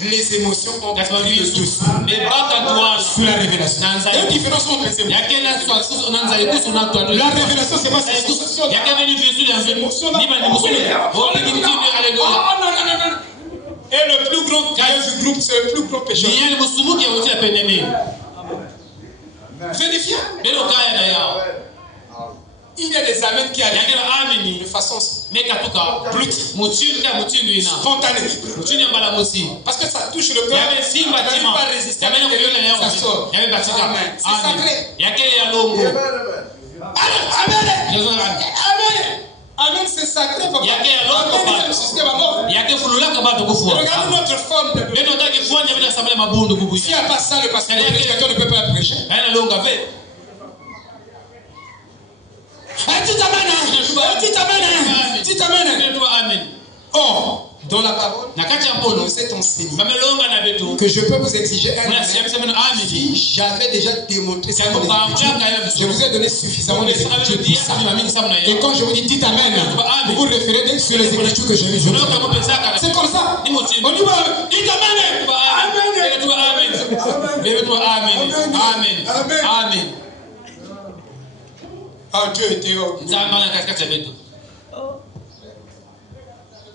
Les émotions ont pris le dessus sous la révélation. Il y a une différence entre les émotions. La révélation, c'est pas cette émotion. Les émotions là. Et le plus grand caillou du groupe, c'est le plus grand péché. vérifiable. Il y a des amens qui arrivent de façon brute, spontanée. Parce que ça touche le cœur. Il ne va pas résister. Ça sort. Amen. C'est sacré. Amen, c'est sacré. Regardez notre forme de bébé. S'il n'y a pas ça, le pasteur ne peut pas prêcher. Oh, dans la parole, nous est enseigné que je peux vous exiger un amen si j'avais déjà démontré ça dans les Écritures. Je vous ai donné suffisamment les Écritures pour ça. Et quand je vous dis dites amen, vous vous référez sur les Écritures que j'ai mises. C'est comme ça. On y va. Dites amen. Amen. Ah, Dieu est terrible.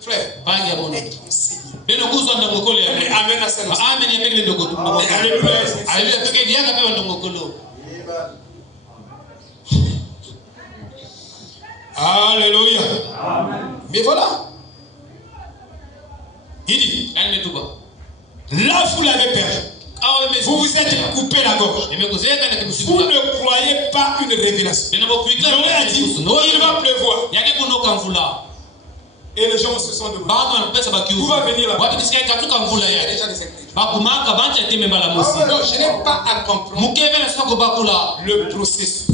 Frère, être enseigné. Alléluia. Mais voilà. Il dit, là vous l'avez perdu. Vous vous êtes coupé la gorge. Vous ne croyez pas une révélation. J'aurais à dire, il va pleuvoir. Et les gens se sont demandé. Où va venir là? Il y a déjà des écrits. Non, je n'ai pas à comprendre le processus.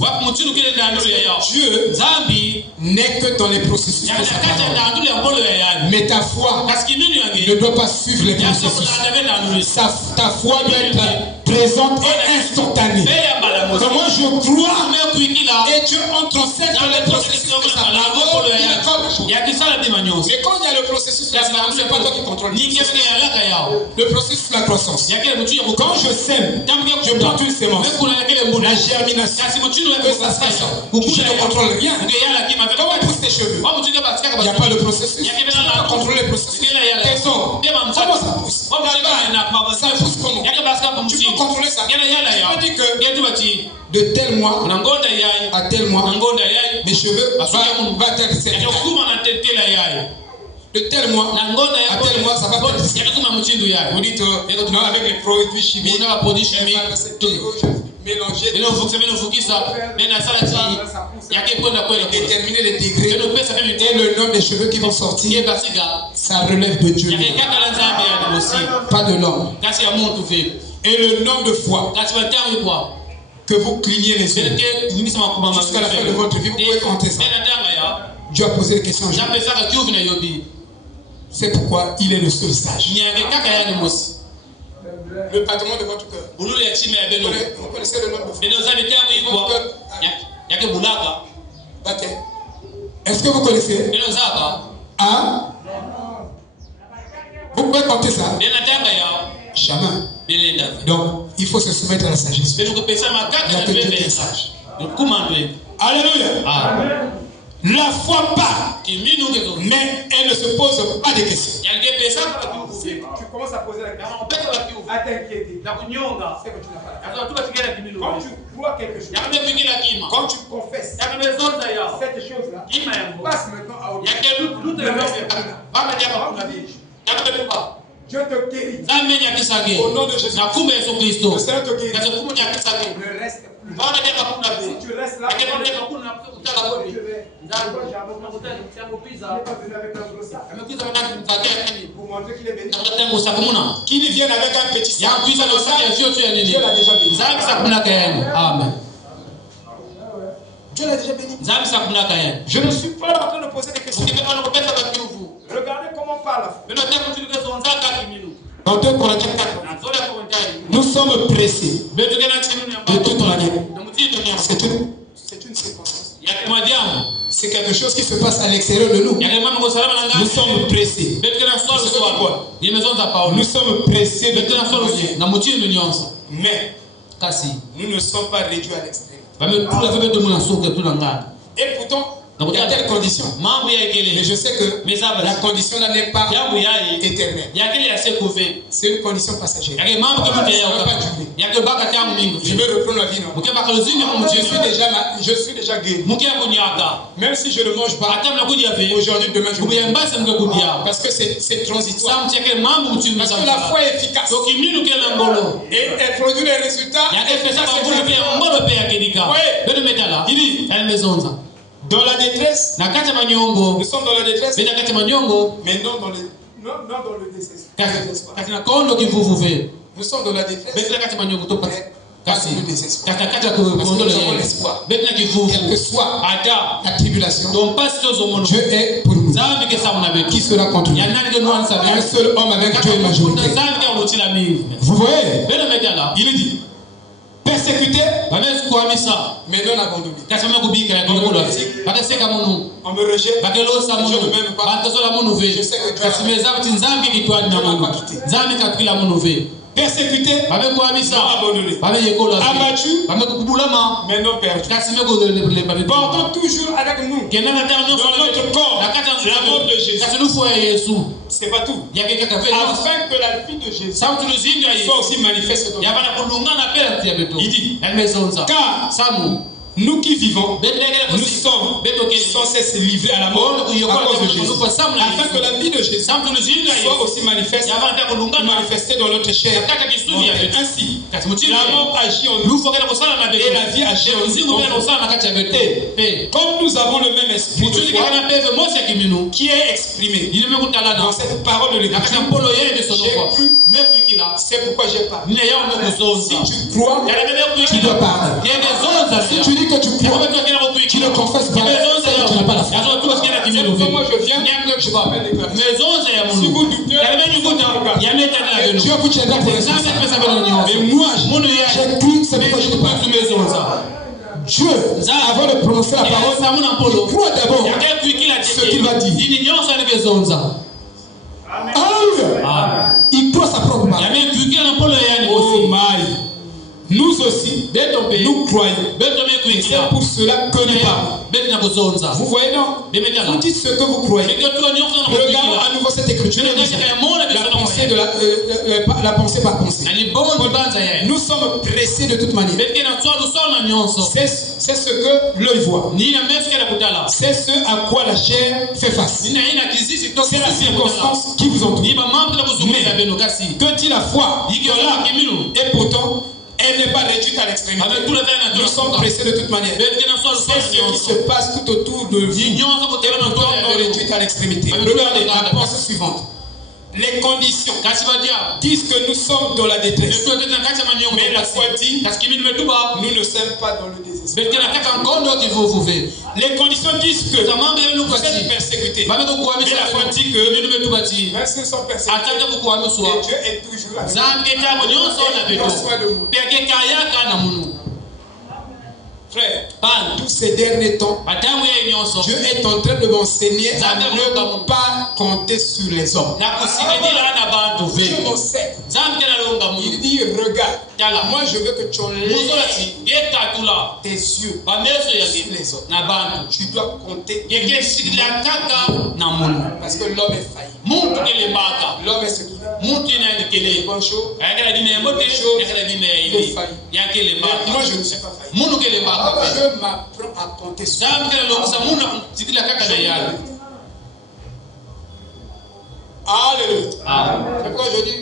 Dieu n'est que dans les processus. Mais ta foi ne doit pas suivre les processus. Ta foi doit être présente et instantanée. Donc moi je crois et Dieu entre en scène dans les processus de sa parole. Mais quand il y a le processus, c'est pas toi qui contrôle. Le processus de la croissance. Quand je sème, je prends une sémence. La germination, que ça se passe. Je ne contrôle rien. Comment on pousse tes cheveux? Il n'y a pas de processus. Tu ne peux pas contrôler le processus. Tes ongles, comment ça pousse? Ça pousse comment? Tu peux contrôler ça. Tu peux dire que de tel mois à tel mois, mes cheveux vont être de tel mois à tel mois, ça va pas être. Vous dites, non, avec les produits chimiques, mélanger, déterminer les degrés et le nombre de cheveux qui vont sortir, ça relève de Dieu. Pas de l'homme. Et le nombre de fois que vous clignez les yeux jusqu'à la fin de votre vie, vous pouvez compter ça. Dieu a posé des questions. C'est pourquoi il est le seul sage. Le patron de votre cœur. Vous connaissez le nom de votre cœur. Est-ce que vous connaissez? Hein? Vous pouvez compter ça? Chaman. Donc, il faut se soumettre à la sagesse. Il n'y a que Dieu qui est sage. Alléluia. Amen. La foi part, mais elle ne se pose pas de questions. Tu commences à poser la question, à t'inquiéter, c'est que tu n'as pas. Quand tu vois quelque chose, quand tu confesses cette chose-là, passe maintenant à autre chose. Dieu te guérit. Au nom de Jésus. Le Seigneur te guérit. Ne reste plus. Si tu restes là, pour montrer qu'il est béni. Qu'il vienne avec un petit sac. Dieu l'a déjà béni. Amen. Dieu l'a déjà béni. Je ne suis pas en train de poser des questions. Regardez comment parle. Dans 2 Corinthiens 4, nous sommes pressés de toute manière. C'est une circonstance. C'est quelque chose qui se passe à l'extérieur de nous. Nous sommes pressés. Nous sommes pressés de toute manière. Mais nous ne sommes pas réduits à l'extérieur. Et pourtant, Il y a telle condition. Mais je sais que la condition là n'est pas éternelle. C'est une condition passagère. Je vais reprendre la vie normale. Je suis déjà guéri. Même si je ne mange pas aujourd'hui, demain je mange. Parce que c'est transitoire. Parce que la foi est efficace. Et elle produit les résultats. Dans la détresse, nous sommes dans la détresse, mais non dans le désespoir. Nous sommes dans la détresse, mais pas dans le désespoir. Parce que nous avons l'espoir. Quelle que soit la tribulation, Dieu est pour nous. Qui sera contre nous? Un seul homme avec Dieu est majorité. Vous voyez? Il dit persécuté, mais non abandonné. On me rejette, je ne m'aime pas. Je sais que Dieu m'a quitté. Persécuté, non abandonné. Abattu, mais non perdu. Portons toujours avec nous dans notre corps l'amour de Jésus. C'est pas tout. Afin que la vie de Jésus soit aussi manifeste dans nous. Il dit, car nous qui vivons, nous sommes sans cesse livrés à la mort à cause de Jésus. Afin que la vie de Jésus soit aussi manifestée dans notre chair. Ainsi, la mort agit en nous et la vie agit en nous. Comme nous avons le même esprit de foi qui est exprimé dans cette parole de l'Écriture, j'ai cru, c'est pourquoi j'ai parlé. Si tu crois, tu dois parler. Si tu dis que tu crois, tu ne confesses pas, c'est-à-dire que tu n'as pas la foi. Moi je viens, je vais faire des déclarations. Si vous doutez, Dieu vous tiendra pour les mais moi, j'ai cru, c'est pourquoi je ne parle pas. Dieu, avant de prononcer la parole, il croit d'abord ce qu'il va dire. Alléluia. Il croit sa propre parole. Oh my. Nous aussi, nous croyons. C'est pour cela que nous parlons. Vous voyez donc, vous dites ce que vous croyez. Regardons à nouveau cette écriture. La pensée par pensée. Nous sommes pressés de toute manière. C'est ce que l'œil voit. C'est ce à quoi la chair fait face. C'est la circonstance qui vous entoure. Mais que dit la foi? Et pourtant, elle n'est pas réduite à l'extrémité. Nous sommes pressés de toute manière. C'est ce qui se passe tout autour de vous. Et pourtant, non réduite à l'extrémité. Regardez la pensée suivante. Les conditions disent que nous sommes dans la détresse. Mais la foi dit, nous ne sommes pas dans le désespoir. Les conditions disent que vous êtes persécutés. Mais la foi dit que même si nous sommes persécutés, et Dieu est toujours avec nous. Il prend soin de nous. Frère, tous ces derniers temps, Dieu est en train de m'enseigner à ne pas compter sur les hommes. Dieu m'enseigne. Il dit, regarde, moi je veux que tu enlèves tes yeux sur les hommes. Tu dois compter. Parce que l'homme est failli. L'homme est ce qu'il est. Il est bon chaud. Il est failli. Moi je ne suis pas failli. Je m'apprends à compter sur lui. Alléluia. C'est pourquoi je dis,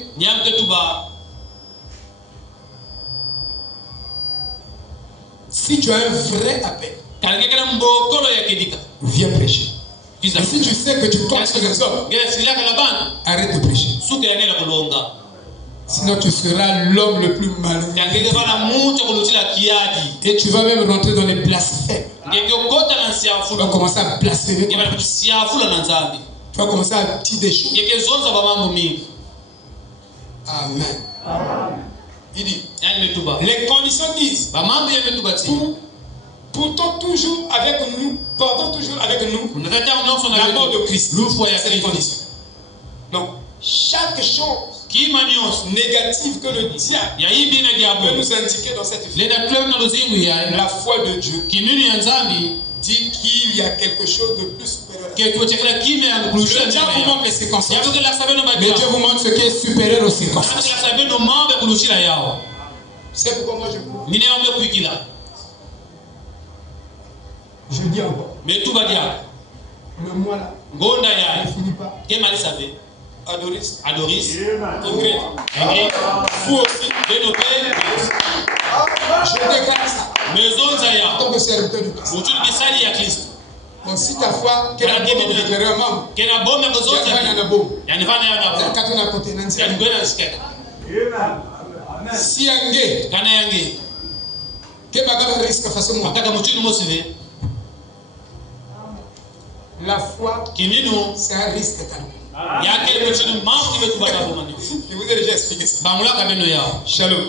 si tu as un vrai appel, viens prêcher. Et si tu sais que tu comptes sur les hommes, arrête de prêcher. Sinon tu seras l'homme le plus malheureux. Et tu vas même rentrer dans les blasphèmes. Tu vas commencer à blasphémer. Tu vas commencer à dire des choses. Amen. Il dit, les conditions disent, portons toujours avec nous la mort de Christ. C'est les conditions. Donc, chaque chose négative que le diable peut nous indiquer dans cette vie, la foi de Dieu dit qu'il y a quelque chose de plus supérieur. Dieu vous montre les circonstances. Mais Dieu vous montre ce qui est supérieur aux circonstances. C'est pourquoi moi je vous dis. Je dis encore. Mais tout va bien. Le mois là. Gonda ya. Ne finit pas. Quel mal savait? Adoris. Ingrid. Vous aussi. Dénoté. Je déclare ça. Maison Zaya. En tant que serviteur de Christ. Mutu kisali ya Kristo. Donc si ta foi, quel est le éclaireur membre? Quel est bon membre zote? Yanifana yana katuna kote nansi. Yanigwena nsikeka. Si yange. Kana yange. Que bagala risque façon moi. Makaka mutu ni mosive. La foi, c'est un risque. Je vous ai déjà expliqué ça. Shalom.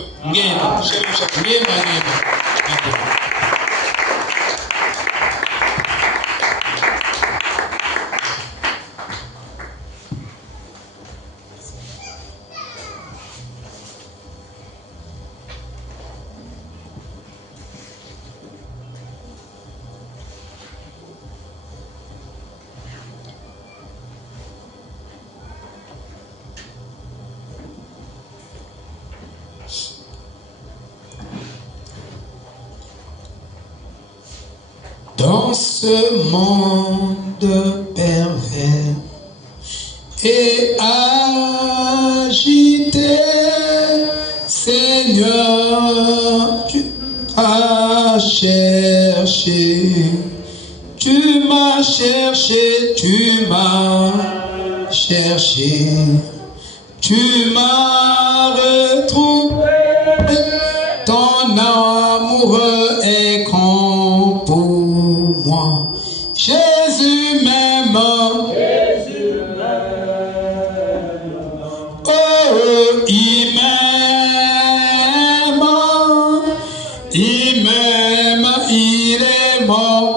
Dans ce monde pervers et agité, Seigneur, tu as cherché, tu m'as cherché, tu m'as cherché, tu m'as retrouvé, ton amour est grand pour moi. Jésus m'aime, oh, il m'aime, il est mort